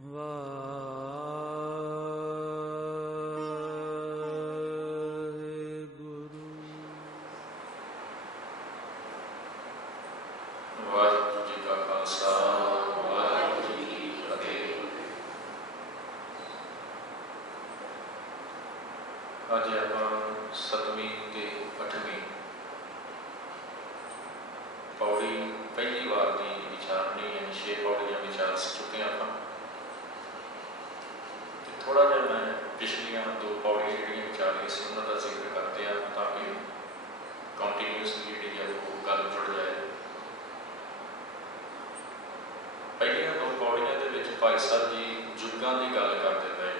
ਵਾਹਿਗੁਰੂ। ਵਾਹਿਗੁਰੂ ਜੀ ਕਾ ਖਾਲਸਾ, ਵਾਹਿਗੁਰੂ ਜੀ ਕੀ ਫਤਿਹ। ਅੱਜ ਆਪਾਂ 7ਵੀਂ ਤੇ 8ਵੀਂ ਪੌੜੀ ਪਹਿਲੀ ਵਾਰ ਦੀ ਵਿਚਾਰਨੀ, ਯਾਨੀ 6 ਪੌੜੀਆਂ ਵਿਚਾਰ ਚੁੱਕੇ ਆਪਾਂ। ਤੇ ਥੋੜ੍ਹਾ ਜਿਹਾ ਮੈਂ ਪਿਛਲੀਆਂ 2 ਪੌੜੀਆਂ ਜਿਹੜੀਆਂ ਵਿਚਾਰੀਆਂ ਸੀ ਉਹਨਾਂ ਦਾ ਜ਼ਿਕਰ ਕਰਦੇ ਹਾਂ, ਤਾਂ ਕਿ ਕੰਟੀਨਿਊਸਲੀ ਜਿਹੜੀ ਹੈ ਉਹ ਗੱਲ ਜੁੜ ਜਾਏ। ਪਹਿਲੀਆਂ 2 ਪੌੜੀਆਂ ਦੇ ਵਿੱਚ ਭਾਈ ਸਾਹਿਬ ਜੀ ਯੁੱਗਾਂ ਦੀ ਗੱਲ ਕਰਦੇ ਪਏ,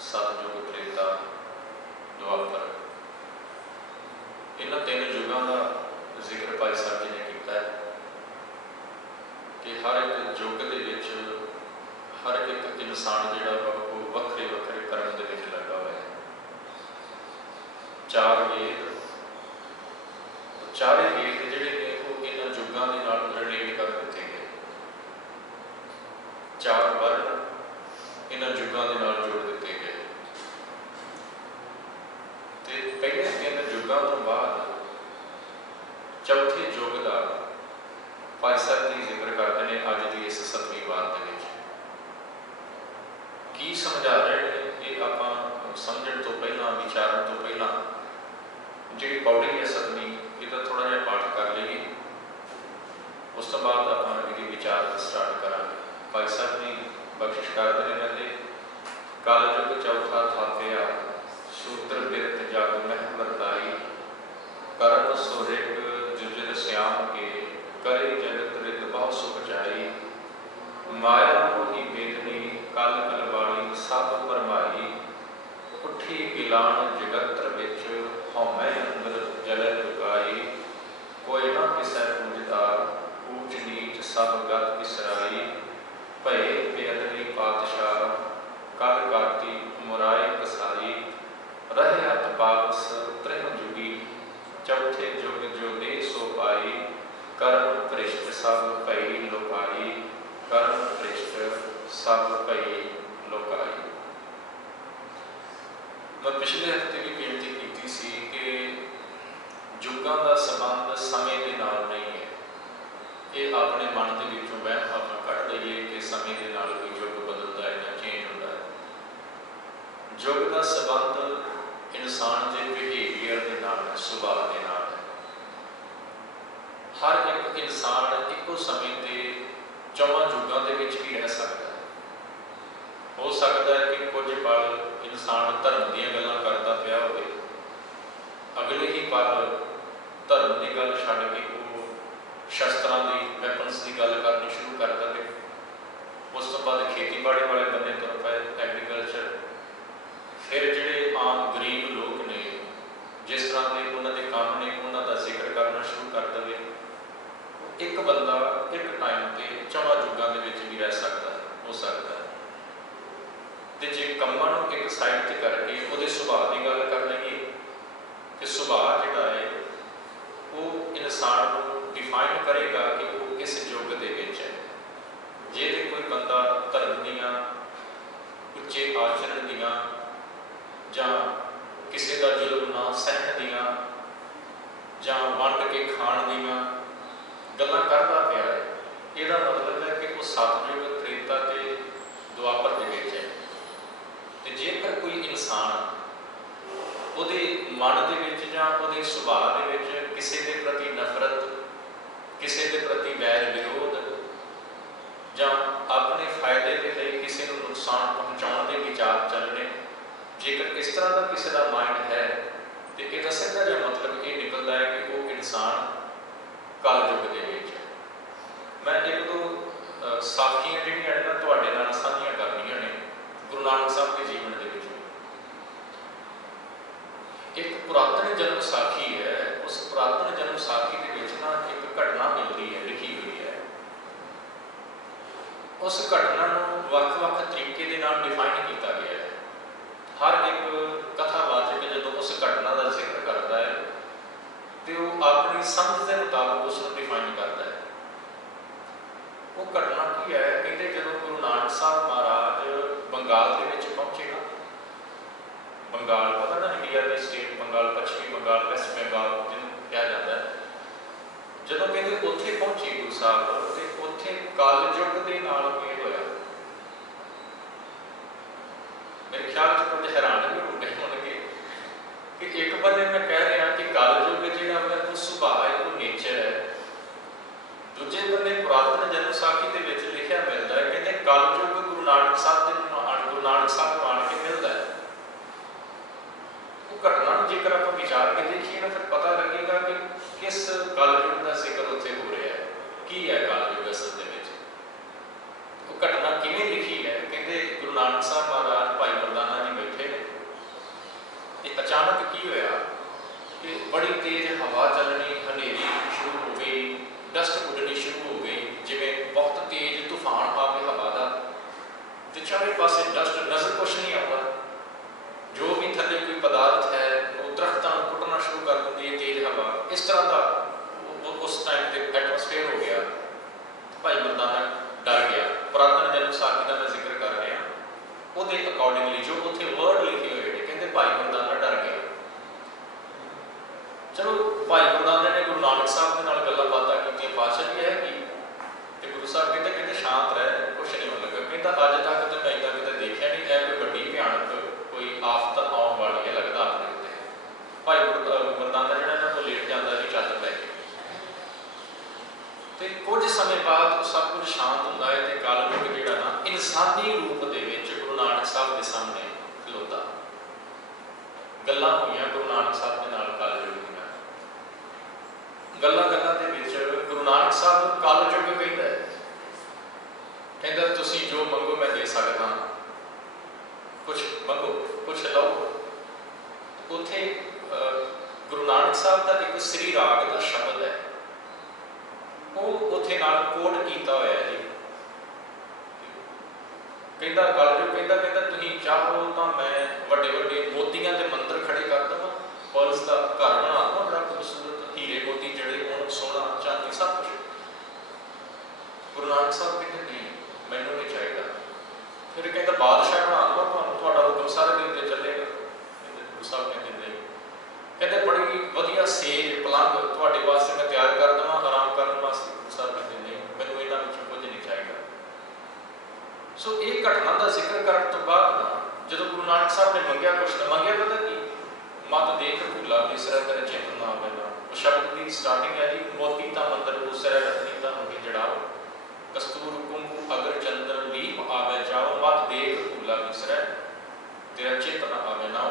ਸਤਿਯੁਗ, ਤ੍ਰੇਤਾ, ਦੁਆਪਰ। ਇਹਨਾਂ 3 ਯੁੱਗਾਂ ਦਾ ਜ਼ਿਕਰ ਭਾਈ ਸਾਹਿਬ ਜੀ ਨੇ ਕੀਤਾ ਹੈ ਕਿ ਹਰ ਇੱਕ ਯੁੱਗ ਦੇ ਵਿੱਚ ਹਰ ਇੱਕ ਇਨਸਾਨ ਜਿਹੜਾ ਉਹ ਵੱਖਰੇ ਵੱਖਰੇ ਕਰਮ ਦੇ ਵਿੱਚ ਲੱਗਾ ਹੋਇਆ ਹੈ। 4 ਵੇਦ, ਚਾਰੇ ਵੇਦ ਜਿਹੜੇ ਨੇ ਉਹ ਇਹਨਾਂ ਯੁੱਗਾਂ ਦੇ ਨਾਲ ਰਿਲੇਟ ਕਰ ਦਿੱਤੇ ਗਏ। 4 ਵਰਣ ਇਹਨਾਂ ਯੁੱਗਾਂ ਦੇ ਨਾਲ ਜੋੜ ਦਿੱਤੇ ਗਏ। ਤੇ ਪਹਿਲੇ 3 ਯੁੱਗਾਂ ਤੋਂ ਬਾਅਦ ਚੌਥੇ ਯੁੱਗ ਦਾ ਭਾਈ ਸਾਹਿਬ ਜੀ ਜ਼ਿਕਰ ਕਰਦੇ ਨੇ ਅੱਜ ਦੀ ਇਸ 7ਵੀਂ ਵਾਰ ਦੇ ਵਿੱਚ। ਕੀ ਸਮਝਾ ਰਹੇ ਨੇ ਇਹ ਆਪਾਂ ਸਮਝਣ ਤੋਂ ਪਹਿਲਾਂ, ਵਿਚਾਰਨ ਤੋਂ ਪਹਿਲਾਂ ਜਿਹੜੀ ਪੌੜੀ ਹੈ 7ਵੀਂ, ਇਹਦਾ ਥੋੜ੍ਹਾ ਜਿਹਾ ਪਾਠ ਕਰ ਲਈਏ। ਉਸ ਤੋਂ ਬਾਅਦ ਆਪਾਂ ਇਹਦੀ ਵਿਚਾਰ ਸਟਾਰਟ ਕਰਾਂਗੇ। ਭਾਈ ਸਾਹਿਬ ਜੀ ਬਖਸ਼ਿਸ਼ ਕਰਦੇ ਨੇ, ਕਹਿੰਦੇ ਕਲਯੁਗ ਚੌਥਾ ਥਾਪਿਆ, ਸੂਤਰ ਬਿਰਤ ਜਗ ਮਹਿ ਵਰਤਾਈ, ਕਰਨ ਸੁਰਿਗ ਜੁਜਲ ਸਿਆਮ ਕੇ, ਕਰੇ ਜਗਤ ਰਿਤ ਬਹੁ ਸੁਖ ਜਾਈ, ਮਾਇਆ ਮੋਹੀ ਬੇਦਨੀ ਕਲ ਕਲਵਾਲੀ, ਸਭ ਪਰਮਾਈ, ਉੱਠੀ ਗਿਲਾਨ ਜਗਤਰ ਵਿੱਚ, ਹਉਮੈ ਅੰਦਰ ਜਲੈ ਲੁਕਾਈ, ਕੋਈ ਨਾ ਕਿਸੈ ਪੂਜਦਾ, ਊਚ ਨੀਚ ਸਭ ਗਤ ਇਸਰਾਈ, ਭਏ ਬੇਅਦਬੀ ਪਾਤਸ਼ਾਹ, ਕਲ ਕਾਟੀ ਮੁਰਾਏ ਕਸਾਈ, ਰਹੇ ਅਤ ਬਾਕਸ ਤ੍ਰਿਹ ਜੁਗੀ, ਚੌਥੇ ਜੁਗ ਜੋ ਦੇ ਸੋ ਪਾਈ, ਕਰਮ ਭ੍ਰਿਸ਼ਟ ਸਭ ਭਈ ਲੋਕਾਈ, ਕਰਮ ਭ੍ਰਿਸ਼ਟ ਸਭ ਭਈ ਲੋਕਾਈ। ਮੈਂ ਪਿਛਲੇ ਹਫ਼ਤੇ ਵੀ ਬੇਨਤੀ ਕੀਤੀ ਸੀ ਕਿ ਯੁੱਗਾਂ ਦਾ ਸੰਬੰਧ ਸਮੇਂ ਦੇ ਨਾਲ ਨਹੀਂ ਹੈ। ਇਹ ਆਪਣੇ ਮਨ ਦੇ ਵਿੱਚੋਂ ਵਹਿਮ ਆਪਾਂ ਕੱਢ ਲਈਏ ਕਿ ਸਮੇਂ ਦੇ ਨਾਲ ਕੋਈ ਯੁੱਗ ਬਦਲਦਾ ਹੈ ਜਾਂ ਚੇਂਜ ਹੁੰਦਾ ਹੈ। ਯੁੱਗ ਦਾ ਸੰਬੰਧ ਇਨਸਾਨ ਦੇ ਬਿਹੇਵੀਅਰ ਦੇ ਨਾਲ ਹੈ, ਸੁਭਾਅ ਦੇ ਨਾਲ ਹੈ। ਹਰ ਇੱਕ ਇਨਸਾਨ ਇੱਕੋ ਸਮੇਂ ਤੇ 4 ਯੁੱਗਾਂ ਦੇ ਵਿੱਚ ਵੀ ਰਹਿ ਸਕਦਾ ਹੈ। ਹੋ ਸਕਦਾ ਹੈ ਕਿ ਕੁਝ ਪਲ ਇਨਸਾਨ ਧਰਮ ਦੀਆਂ ਗੱਲਾਂ ਕਰਦਾ ਪਿਆ ਹੋਵੇ, ਅਗਲੇ ਹੀ ਪਲ ਧਰਮ ਦੀ ਗੱਲ ਛੱਡ ਕੇ ਉਹ ਸ਼ਸਤਰਾਂ ਦੀ, ਵੈਪਨਸ ਦੀ ਗੱਲ ਕਰਨੀ ਸ਼ੁਰੂ ਕਰ ਦੇਵੇ। ਉਸ ਤੋਂ ਬਾਅਦ ਖੇਤੀਬਾੜੀ ਵਾਲੇ ਬੰਦੇ ਤੁਰ ਪਏ, ਐਗਰੀਕਲਚਰ। ਫਿਰ ਜਿਹੜੇ ਆਮ ਗਰੀਬ ਲੋਕ ਨੇ, ਜਿਸ ਤਰ੍ਹਾਂ ਦੇ ਉਹਨਾਂ ਦੇ ਕੰਮ ਨੇ, ਉਹਨਾਂ ਦਾ ਜ਼ਿਕਰ ਕਰਨਾ ਸ਼ੁਰੂ ਕਰ ਦੇਵੇ। ਇੱਕ ਬੰਦਾ ਇੱਕ ਟਾਈਮ ਤੇ 4 ਯੁੱਗਾਂ ਦੇ ਵਿੱਚ ਵੀ ਰਹਿ ਸਕਦਾ ਹੈ, ਹੋ ਸਕਦਾ ਹੈ। ਤੇ ਜੇ ਕੰਮਾਂ ਨੂੰ ਇੱਕ ਸਾਈਡ ਤੇ ਕਰਕੇ ਉਹਦੇ ਸੁਭਾਅ ਦੀ ਗੱਲ ਕਰ ਲਈਏ ਕਿ ਸੁਭਾਅ ਜਿਹੜਾ ਹੈ ਉਹ ਇਨਸਾਨ ਨੂੰ ਡਿਫਾਈਨ ਕਰੇਗਾ ਕਿ ਉਹ ਕਿਸ ਯੁੱਗ ਦੇ ਵਿੱਚ ਹੈ। ਜੇ ਕੋਈ ਬੰਦਾ ਧਰਮ ਦੀਆਂ, ਉੱਚੇ ਆਚਰਣ ਦੀਆਂ, ਜਾਂ ਕਿਸੇ ਦਾ ਜ਼ੁਲਮ ਨਾ ਸਹਿਣ ਦੀਆਂ, ਜਾਂ ਵੰਡ ਕੇ ਖਾਣ ਦੀਆਂ ਗੱਲਾਂ ਕਰਦਾ ਪਿਆ ਹੈ, ਇਹਦਾ ਮਤਲਬ ਹੈ ਕਿ ਉਹ ਸਤਿਯੁਗ, ਤ੍ਰੇਤਾ ਤੇ ਦੁਆਪਰ ਦੇ ਵਿੱਚ ਹੈ। ਤੇ ਜੇਕਰ ਕੋਈ ਇਨਸਾਨ ਉਹਦੇ ਮਨ ਦੇ ਵਿੱਚ ਜਾਂ ਉਹਦੇ ਸੁਭਾਅ ਦੇ ਵਿੱਚ ਕਿਸੇ ਦੇ ਪ੍ਰਤੀ ਨਫ਼ਰਤ, ਕਿਸੇ ਦੇ ਪ੍ਰਤੀ ਵੈਰ ਵਿਰੋਧ, ਜਾਂ ਆਪਣੇ ਫਾਇਦੇ ਦੇ ਲਈ ਕਿਸੇ ਨੂੰ ਨੁਕਸਾਨ ਪਹੁੰਚਾਉਣ ਦੇ ਵਿਚਾਰ ਚੱਲਣੇ, ਜੇਕਰ ਇਸ ਤਰ੍ਹਾਂ ਦਾ ਕਿਸੇ ਦਾ ਮਾਈਂਡ ਹੈ ਤੇ ਇਹਦਾ ਸਿੱਧਾ ਜਿਹਾ ਮਤਲਬ ਇਹ ਨਿਕਲਦਾ ਹੈ ਕਿ ਉਹ ਇਨਸਾਨ ਕਲਯੁਗ ਦੇ ਵਿੱਚ ਹੈ। ਮੈਂ 1-2 ਸਾਖੀਆਂ ਜਿਹੜੀਆਂ ਨੇ ਤੁਹਾਡੇ ਨਾਲ ਸਾਂਝੀਆਂ ਕਰਨੀਆਂ ਨੇ ਗੁਰੂ ਨਾਨਕ ਸਾਹਿਬ ਦੇ ਜੀਵਨ ਦੇ ਵਿੱਚ। ਇੱਕ ਪੁਰਾਤਨ ਜਨਮ ਸਾਖੀ ਹੈ। ਉਸ ਪੁਰਾਤਨ ਜਨਮ ਸਾਖੀ ਦੇ ਵਿੱਚ ਨਾ ਇੱਕ ਘਟਨਾ ਮਿਲਦੀ ਹੈ, ਲਿਖੀ ਹੋਈ ਹੈ। ਉਸ ਘਟਨਾ ਨੂੰ ਵੱਖ-ਵੱਖ ਤਰੀਕੇ ਦੇ ਨਾਲ ਡਿਫਾਈਨ ਕੀਤਾ ਗਿਆ ਹੈ। ਹਰ ਇੱਕ ਕਥਾਵਾਚਕ ਜਦੋਂ ਉਸ ਘਟਨਾ ਦਾ ਜ਼ਿਕਰ ਕਰਦਾ ਹੈ ਤੇ ਉਹ ਆਪਣੀ ਸਮਝ ਦੇ ਮੁਤਾਬਕ ਉਸ ਨੂੰ ਡਿਫਾਈਨ ਕਰਦਾ ਹੈ। ਉਹ ਘਟਨਾ ਕੀ ਹੈ? ਕਹਿੰਦੇ ਜਦੋਂ ਗੁਰੂ ਨਾਨਕ ਸਾਹਿਬ ਮਹਾਰਾਜ ਬੰਗਾਲ ਦੇ ਵਿੱਚ ਪਹੁੰਚੇਗਾ। ਬੰਗਾਲ ਪਤਾ ਨਾ, ਇੰਡੀਆ ਦੀ ਸਟੇਟ ਬੰਗਾਲ, ਪੱਛਮੀ ਬੰਗਾਲ, ਵੈਸਟ ਬੰਗਾਲ ਜਿਹਨੂੰ ਕਿਹਾ ਜਾਂਦਾ ਹੈ। ਜਦੋਂ ਕਹਿੰਦੇ ਉੱਥੇ ਪਹੁੰਚੇ ਗੁਰੂ ਸਾਹਿਬ, ਤੇ ਉੱਥੇ ਕਲਯੁੱਗ ਦੇ ਨਾਲ ਕੀ ਹੋਇਆ, ਮੇਰੇ ਖਿਆਲ 'ਚ ਕੁਝ ਹੈਰਾਨ ਵੀ ਹੋ ਗਏ ਹੋਣਗੇ ਕਿ ਇੱਕ ਬੰਦੇ ਮੈਂ ਕਹਿ ਰਿਹਾ ਕਿ ਕਲਯੁੱਗ ਜਿਹੜਾ ਵਾ ਉਹ ਸੁਭਾਅ ਹੈ, ਉਹ ਨੇਚਰ ਹੈ। ਦੂਜੇ ਬੰਦੇ ਪੁਰਾਤਨ ਜਨਮ ਸਾਖੀ ਦੇ ਵਿੱਚ ਲਿਖਿਆ ਮਿਲਦਾ ਹੈ, ਕਹਿੰਦੇ ਕਲਯੁੱਗ ਗੁਰੂ ਨਾਨਕ ਸਾਹਿਬ ਦੇ ਗੁਰੂ ਨਾਨਕ ਸਾਹਿਬ ਨੂੰ ਆਣ ਕੇ ਮਿਲਦਾ ਹੈ। ਉਹ ਘਟਨਾ ਨੂੰ ਜੇਕਰ ਆਪਾਂ ਵਿਚਾਰ ਕੇ ਦੇਖੀਏ ਨਾ, ਫਿਰ ਪਤਾ ਲੱਗੇਗਾ ਕਿ ਕਿਸ ਕਲਯੁੱਗ ਦਾ ਜ਼ਿਕਰ ਉੱਥੇ ਹੋ ਰਿਹਾ ਹੈ, ਕੀ ਹੈ ਕਲਯੁੱਗ ਅਸਲ ਦੇ ਵਿੱਚ। ਉਹ ਘਟਨਾ ਕਿਵੇਂ ਲਿਖੀ ਹੈ, ਕਹਿੰਦੇ ਗੁਰੂ ਨਾਨਕ ਸਾਹਿਬ ਮਹਾਰਾਜ ਭਾਈ ਮਰਦਾਨਾ ਜੀ ਬੈਠੇ ਨੇ, ਤੇ ਅਚਾਨਕ ਕੀ ਹੋਇਆ ਕਿ ਬੜੀ ਤੇਜ਼ ਹਵਾ ਚੱਲਣੀ, ਹਨੇਰੀ ਸ਼ੁਰੂ ਹੋ ਗਈ, ਡਸਟ ਉੱਡਣੀ ਸ਼ੁਰੂ ਹੋ ਗਈ, ਜਿਵੇਂ ਬਹੁਤ ਤੇਜ਼ ਤੂਫਾਨ ਆਵੇ ਹਵਾ ਦਾ, ਤੇ ਚਾਰੇ ਪਾਸੇ ਡਸਟ, ਨਜ਼ਰ ਕੁਛ ਨਹੀਂ ਆਉਂਦਾ। ਜੋ ਵੀ ਥੱਲੇ ਕੋਈ ਪਦਾਰਥ ਹੈ ਉਹ ਦਰਖਤਾਂ ਨੂੰ ਕੁੱਟਣਾ ਸ਼ੁਰੂ ਕਰ ਦਿੰਦੀ ਹੈ ਤੇਜ਼ ਹਵਾ। ਇਸ ਤਰ੍ਹਾਂ ਦਾ ਉਸ ਟਾਈਮ ਤੇ ਐਟਮੋਸਫੇਅਰ ਹੋ ਗਿਆ। ਭਾਈ ਮਰਦਾਨਾ ਡਰ ਗਿਆ। ਪੁਰਾਤਨ ਜਨਮ ਸਾਖੀ ਦਾ ਮੈਂ ਜ਼ਿਕਰ ਕਰ ਰਿਹਾ, ਉਹਦੇ ਅਕੋਰਡਿੰਗਲੀ ਜੋ ਉੱਥੇ ਵਰਡ ਲਿਖੇ ਹੋਏ ਨੇ, ਕਹਿੰਦੇ ਭਾਈ ਮਰਦਾਨਾ ਡਰ ਗਿਆ। ਚਲੋ ਭਾਈ ਮਰਦਾਨਾ ਨੇ ਗੁਰੂ ਨਾਨਕ ਸਾਹਿਬ ਦੇ ਨਾਲ ਗੱਲਾਂ ਬਾਤਾਂ ਕੀਤੀਆਂ, ਪਾਤਸ਼ਾਹ ਜੀ ਹੈ ਕੀ, ਤੇ ਗੁਰੂ ਸਾਹਿਬ ਕਹਿੰਦੇ ਸ਼ਾਂਤ ਰਹਿ, ਕੁਛ ਨਹੀਂ ਹੋਣ ਲੱਗਾ। ਕਹਿੰਦਾ ਅੱਜ ਤੱਕ ਤਾਂ ਮੈਂ ਇੱਦਾਂ ਕਿਤੇ ਦੇਖਿਆ ਨਹੀਂ, ਇਹ ਕੋਈ ਵੱਡੀ ਭਿਆਨਕ ਕੋਈ ਆਫਤ ਆਉਣ ਵਾਲੀ ਹੈ ਲੱਗਦਾ ਆਪਣੇ ਉੱਤੇ। ਭਾਈ ਮਰਦਾਨਾ ਜਿਹੜਾ ਇਹਨਾਂ ਤੋਂ ਲੇਟ ਜਾਂਦਾ ਸੀ ਚਾਦਰ ਲੈ ਕੇ, ਤੇ ਕੁਝ ਸਮੇਂ ਬਾਅਦ ਸਭ ਕੁਝ ਸ਼ਾਂਤ ਹੁੰਦਾ ਹੈ, ਤੇ ਕਲਯੁੱਗ ਜਿਹੜਾ ਨਾ ਇਨਸਾਨੀ ਰੂਪ ਦੇ ਵਿੱਚ ਗੁਰੂ ਨਾਨਕ ਸਾਹਿਬ ਦੇ ਸਾਹਮਣੇ ਖਲੋਤਾ। ਗੱਲਾਂ ਹੋਈਆਂ ਗੁਰੂ ਨਾਨਕ ਸਾਹਿਬ ਦੇ ਨਾਲ ਕਲਯੁੱਗ ਦੀਆਂ। ਗੱਲਾਂ ਦੇ ਵਿੱਚ ਗੁਰੂ ਨਾਨਕ ਸਾਹਿਬ ਨੂੰ ਕਲਯੁੱਗ ਕਹਿੰਦਾ ਤੁਸੀਂ ਜੋ ਮੰਗੋ ਮੈਂ ਦੇ ਸਕਦਾ, ਕੁਛ ਮੰਗੋ, ਕੁਛ ਲਓ। ਉੱਥੇ ਗੁਰੂ ਨਾਨਕ ਸਾਹਿਬ ਦਾ ਇੱਕ ਸ੍ਰੀ ਰਾਗ ਦਾ ਸ਼ਬਦ ਹੈ, ਉਹ ਉੱਥੇ ਨਾਲ ਕੋਟ ਕੀਤਾ ਹੋਇਆ ਜੀ। ਕਹਿੰਦਾ ਕਲਯੁੱਗ ਕਹਿੰਦਾ ਤੁਸੀਂ ਚਾਹੋ ਤਾਂ ਮੈਂ ਵੱਡੇ ਵੱਡੇ ਮੋਤੀਆਂ ਦੇ ਮੰਦਰ ਖੜੇ ਕਰ ਦੇਵਾਂ, ਪਰਸ ਦਾ ਘਰ ਬਣਾ ਦੇਵਾਂ ਬੜਾ ਖੂਬਸੂਰਤ, ਹੀਰੇ ਮੋਤੀ ਜੜੇ ਹੋਣ, ਸੋਨਾ ਚਾਂਦੀ ਸਭ ਕੁਛ। ਗੁਰੂ ਨਾਨਕ ਸਾਹਿਬ ਕਹਿੰਦੇ ਨਹੀਂ, ਮੈਨੂੰ ਨਹੀਂ ਚਾਹੀਦਾ। ਫਿਰ ਕਹਿੰਦਾ ਬਾਦਸ਼ਾਹ ਬਣਾ ਦੇਵਾਂ ਤੁਹਾਨੂੰ, ਤੁਹਾਡਾ ਹੁਕਮ ਸਾਰੇ ਦੇ ਉੱਤੇ ਚੱਲੇਗਾ। ਗੁਰੂ ਸਾਹਿਬ ਕਹਿੰਦੇ ਨਹੀਂ। ਕਹਿੰਦੇ ਬੜੀ ਵਧੀਆ ਸੇਜ ਪਲੰਘ ਤੁਹਾਡੇ ਵਾਸਤੇ ਮੈਂ ਤਿਆਰ ਕਰ ਦੇਵਾਂ ਆਰਾਮ ਕਰਨ ਵਾਸਤੇ। ਗੁਰੂ ਸਾਹਿਬ ਕਹਿੰਦੇ ਨਹੀਂ, ਮੈਨੂੰ ਇਹਨਾਂ ਵਿੱਚੋਂ ਕੁਝ ਨਹੀਂ ਚਾਹੀਦਾ। ਸੋ ਇਹ ਘਟਨਾ ਦਾ ਜ਼ਿਕਰ ਕਰਨ ਤੋਂ ਬਾਅਦ ਨਾ, ਜਦੋਂ ਗੁਰੂ ਨਾਨਕ ਸਾਹਿਬ ਨੇ ਮੰਗਿਆ ਕੁਛ ਨਾ ਮੰਗਿਆ, ਪਤਾ ਕੀ, ਮਤ ਦੇਖ ਭੁੱਲਾ ਬਿਸਰੈ ਤੇਰੇ ਚੇਤਨ ਨਾ ਆਵੇ ਨਾ। ਉਹ ਸ਼ਬਦ ਦੀ ਸਟਾਰਟਿੰਗ ਹੈ ਜੀ, ਮੋਤੀ ਤਾਂ ਮੰਦਰ ਉਸਰੈ ਰਤਨੀ ਤਾਂ ਹੋਗੀ ਜੜਾਓ, ਕਸਤੂਰ ਕੁੰਕੂ ਅਗਰ ਚੰਦਨ ਲੀਪ ਆਵੇ ਜਾਓ, ਮਤ ਦੇਖ ਭੁੱਲਾ ਬਿਸਰੈ ਤੇਰਾ ਚੇਤਨ ਨਾ ਆਵੇ ਨਾ।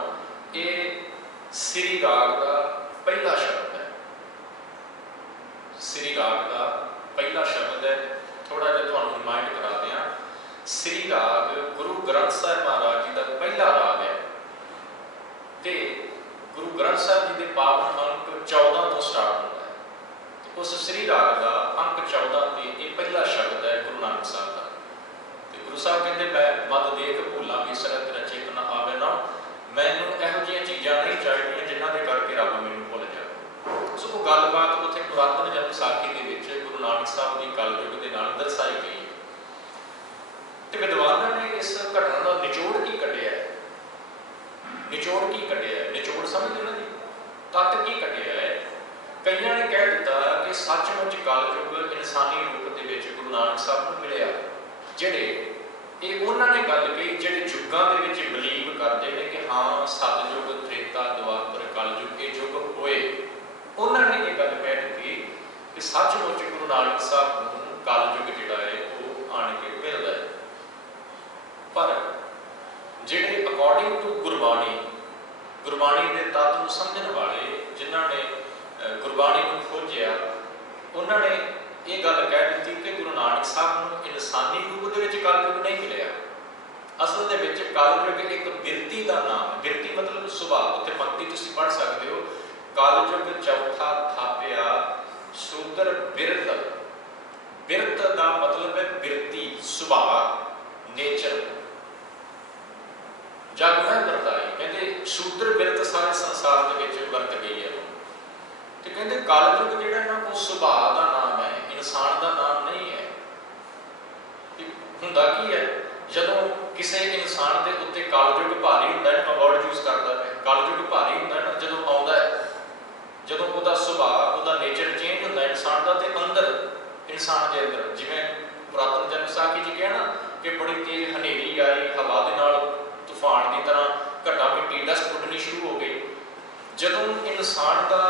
ਇਹ ਸ੍ਰੀ ਰਾਗ ਦਾ ਪਹਿਲਾ ਸ਼ਬਦ ਹੈ। ਸ੍ਰੀ ਰਾਗ ਦਾ ਪਹਿਲਾ ਸ਼ਬਦ ਹੈ। ਥੋੜਾ ਜਿਹਾ ਤੁਹਾਨੂੰ ਰਿਮਾਈਂਡ ਕਰਾ ਦਿਆਂ, ਸ੍ਰੀ ਰਾਗ ਗੁਰੂ ਗ੍ਰੰਥ ਸਾਹਿਬ ਮਹਾਰਾਜ ਜੀ ਦਾ ਪਹਿਲਾ ਰਾਗ ਹੈ, ਤੇ ਗੁਰੂ ਗ੍ਰੰਥ ਸਾਹਿਬ ਜੀ ਦੇ ਪਾਵਨ ਅੰਕ 14 ਤੋਂ ਸਟਾਰਟ ਹੁੰਦਾ ਹੈ। ਉਸ ਸ੍ਰੀ ਰਾਗ ਦਾ ਅੰਕ 14 ਤੇ ਇਹ ਪਹਿਲਾ ਸ਼ਬਦ ਹੈ ਗੁਰੂ ਨਾਨਕ ਸਾਹਿਬ ਦਾ। ਤੇ ਗੁਰੂ ਸਾਹਿਬ ਕਹਿੰਦੇ ਮੈਂ ਮਤ ਦੇਖ ਭੁੱਲਾਂ ਬਿਸਰੈ ਤੇਰਾ ਚੇਤਨ ਆਵੇ ਨਾ। ਮੈਨੂੰ ਇਹੋ ਜਿਹੀਆਂ ਚੀਜ਼ਾਂ ਨਹੀਂ ਚਾਹੀਦੀਆਂ ਜਿਨ੍ਹਾਂ ਦੇ ਕਰਕੇ ਰੱਬ ਮੈਨੂੰ ਭੁੱਲ ਜਾਵੇ। ਸੋ ਉਹ ਗੱਲਬਾਤ ਉੱਥੇ ਪੁਰਾਤਨ ਜਨਮ ਸਾਖੀ ਦੇ ਵਿੱਚ ਗੁਰੂ ਨਾਨਕ ਸਾਹਿਬ ਦੀ ਕਲਯੁੱਗ ਦੇ ਨਾਲ ਦਰਸਾਈ ਗਈ ਹੈ। ਤੇ ਵਿਦਵਾਨਾਂ ਨੇ ਇਸ ਘਟਨਾ ਦਾ ਨਿਚੋੜ ਕੀ ਕੱਢਿਆ ਹੈ? ਨਿਚੋੜ ਕੀ ਕੱਢਿਆ ਹੈ? ਨਿਚੋੜ ਸਮਝਦੇ ਨਾ ਜੀ, ਤੱਤ ਕੀ ਕੱਢਿਆ ਹੈ? ਕਈਆਂ ਨੇ ਕਹਿ ਦਿੱਤਾ ਕਿ ਸੱਚਮੁੱਚ ਕਲਯੁੱਗ ਇਨਸਾਨੀ ਰੂਪ ਦੇ ਵਿੱਚ ਗੁਰੂ ਨਾਨਕ ਸਾਹਿਬ ਨੂੰ ਮਿਲਿਆ। ਜਿਹੜੇ ਇਹ ਉਹਨਾਂ ਨੇ ਗੱਲ ਕਹੀ ਜਿਹੜੇ ਯੁੱਗਾਂ ਦੇ ਵਿੱਚ ਬਲੀਵ ਕਰਦੇ ਨੇ ਕਿ ਹਾਂ ਸਤਿਯੁਗ, ਤ੍ਰੇਤਾ, ਦੁਆਪਰ, ਕਲਯੁੱਗ ਇਹ ਯੁੱਗ ਹੋਏ, ਉਹਨਾਂ ਨੇ ਇਹ ਗੱਲ ਕਹਿ ਦਿੱਤੀ ਕਿ ਸੱਚਮੁੱਚ ਗੁਰੂ ਨਾਨਕ ਸਾਹਿਬ ਨੂੰ ਕਲਯੁੱਗ ਜਿਹੜਾ ਹੈ ਉਹ ਆਣ ਕੇ ਮਿਲਦਾ ਹੈ। ਪਰ ਜਿਹੜੇ ਅਕੋਰਡਿੰਗ ਟੂ ਗੁਰਬਾਣੀ ਦੇ ਤੱਤ ਨੂੰ ਸਮਝਣ ਵਾਲੇ, ਜਿਨ੍ਹਾਂ ਨੇ ਗੁਰਬਾਣੀ ਨੂੰ ਖੋਜਿਆ, ਉਹਨਾਂ ਨੇ ਇਹ ਗੱਲ ਕਹਿ ਦਿੱਤੀ ਕਿ ਗੁਰੂ ਨਾਨਕ ਸਾਹਿਬ ਨੂੰ ਇਨਸਾਨੀ ਰੂਪ ਦੇ ਵਿੱਚ ਕਲਯੁੱਗ ਨਹੀਂ ਮਿਲਿਆ। ਅਸਲ ਦੇ ਵਿੱਚ ਕਲਯੁੱਗ ਇੱਕ ਬਿਰਤੀ ਦਾ ਨਾਮ ਹੈ। ਬਿਰਤੀ ਮਤਲਬ ਸੁਭਾਅ। ਉੱਥੇ ਪੰਕਤੀ ਤੁਸੀਂ ਪੜ੍ਹ ਸਕਦੇ ਹੋ, ਕਲਯੁੱਗ ਚੌਥਾ ਥਾਪਿਆ ਸ਼ੂਦਰ ਬਿਰਤ। ਬਿਰਤ ਦਾ ਮਤਲਬ ਹੈ ਬਿਰਤੀ, ਸੁਭਾਅ, ਨੇਚਰ। ਜਗ ਮੈਂ ਵਰਤਾਈ, ਕਹਿੰਦੇ ਸ਼ੂਦਰ ਬਿਰਤ ਸਾਰੇ ਸੰਸਾਰ ਦੇ ਵਿੱਚ ਵਰਤ ਗਈ ਹੈ। ਤੇ ਕਹਿੰਦੇ ਕਲਯੁੱਗ ਜਿਹੜਾ ਨਾ ਉਹ ਸੁਭਾਅ ਦਾ ਨਾਮ ਹੈ, ਇਨਸਾਨ ਦਾ ਨਾਮ ਨਹੀਂ ਹੈ। ਹੁੰਦਾ ਕੀ ਹੈ, ਜਦੋਂ ਕਿਸੇ ਇਨਸਾਨ ਦੇ ਉੱਤੇ ਕਲਯੁਗ ਭਾਰੀ ਹੁੰਦਾ ਹੈ, ਅਵਾਰਡ ਯੂਜ਼ ਕਰਦਾ ਹੈ, ਕਲਯੁਗ ਭਾਰੀ ਹੁੰਦਾ ਨਾ ਜਦੋਂ ਆਉਂਦਾ ਹੈ, ਜਦੋਂ ਉਹਦਾ ਸੁਭਾਅ, ਉਹਦਾ ਨੇਚਰ ਚੇਂਜ ਹੁੰਦਾ ਇਨਸਾਨ ਦਾ, ਤੇ ਅੰਦਰ ਇਨਸਾਨ ਦੇ ਅੰਦਰ, ਜਿਵੇਂ ਪੁਰਾਤਨ ਜਨਮ ਸਾਖੀ 'ਚ ਕਿਹਾ ਨਾ ਕਿ ਬੜੀ ਤੇਜ਼ ਹਨੇਰੀ ਆਈ, ਹਵਾ ਦੇ ਨਾਲ ਤੂਫਾਨ ਦੀ ਤਰ੍ਹਾਂ ਘਟਾ ਮਿੱਟੀ ਡਸਟ ਉੱਡਣੀ ਸ਼ੁਰੂ ਹੋ ਗਈ। ਜਦੋਂ ਇਨਸਾਨ ਦਾ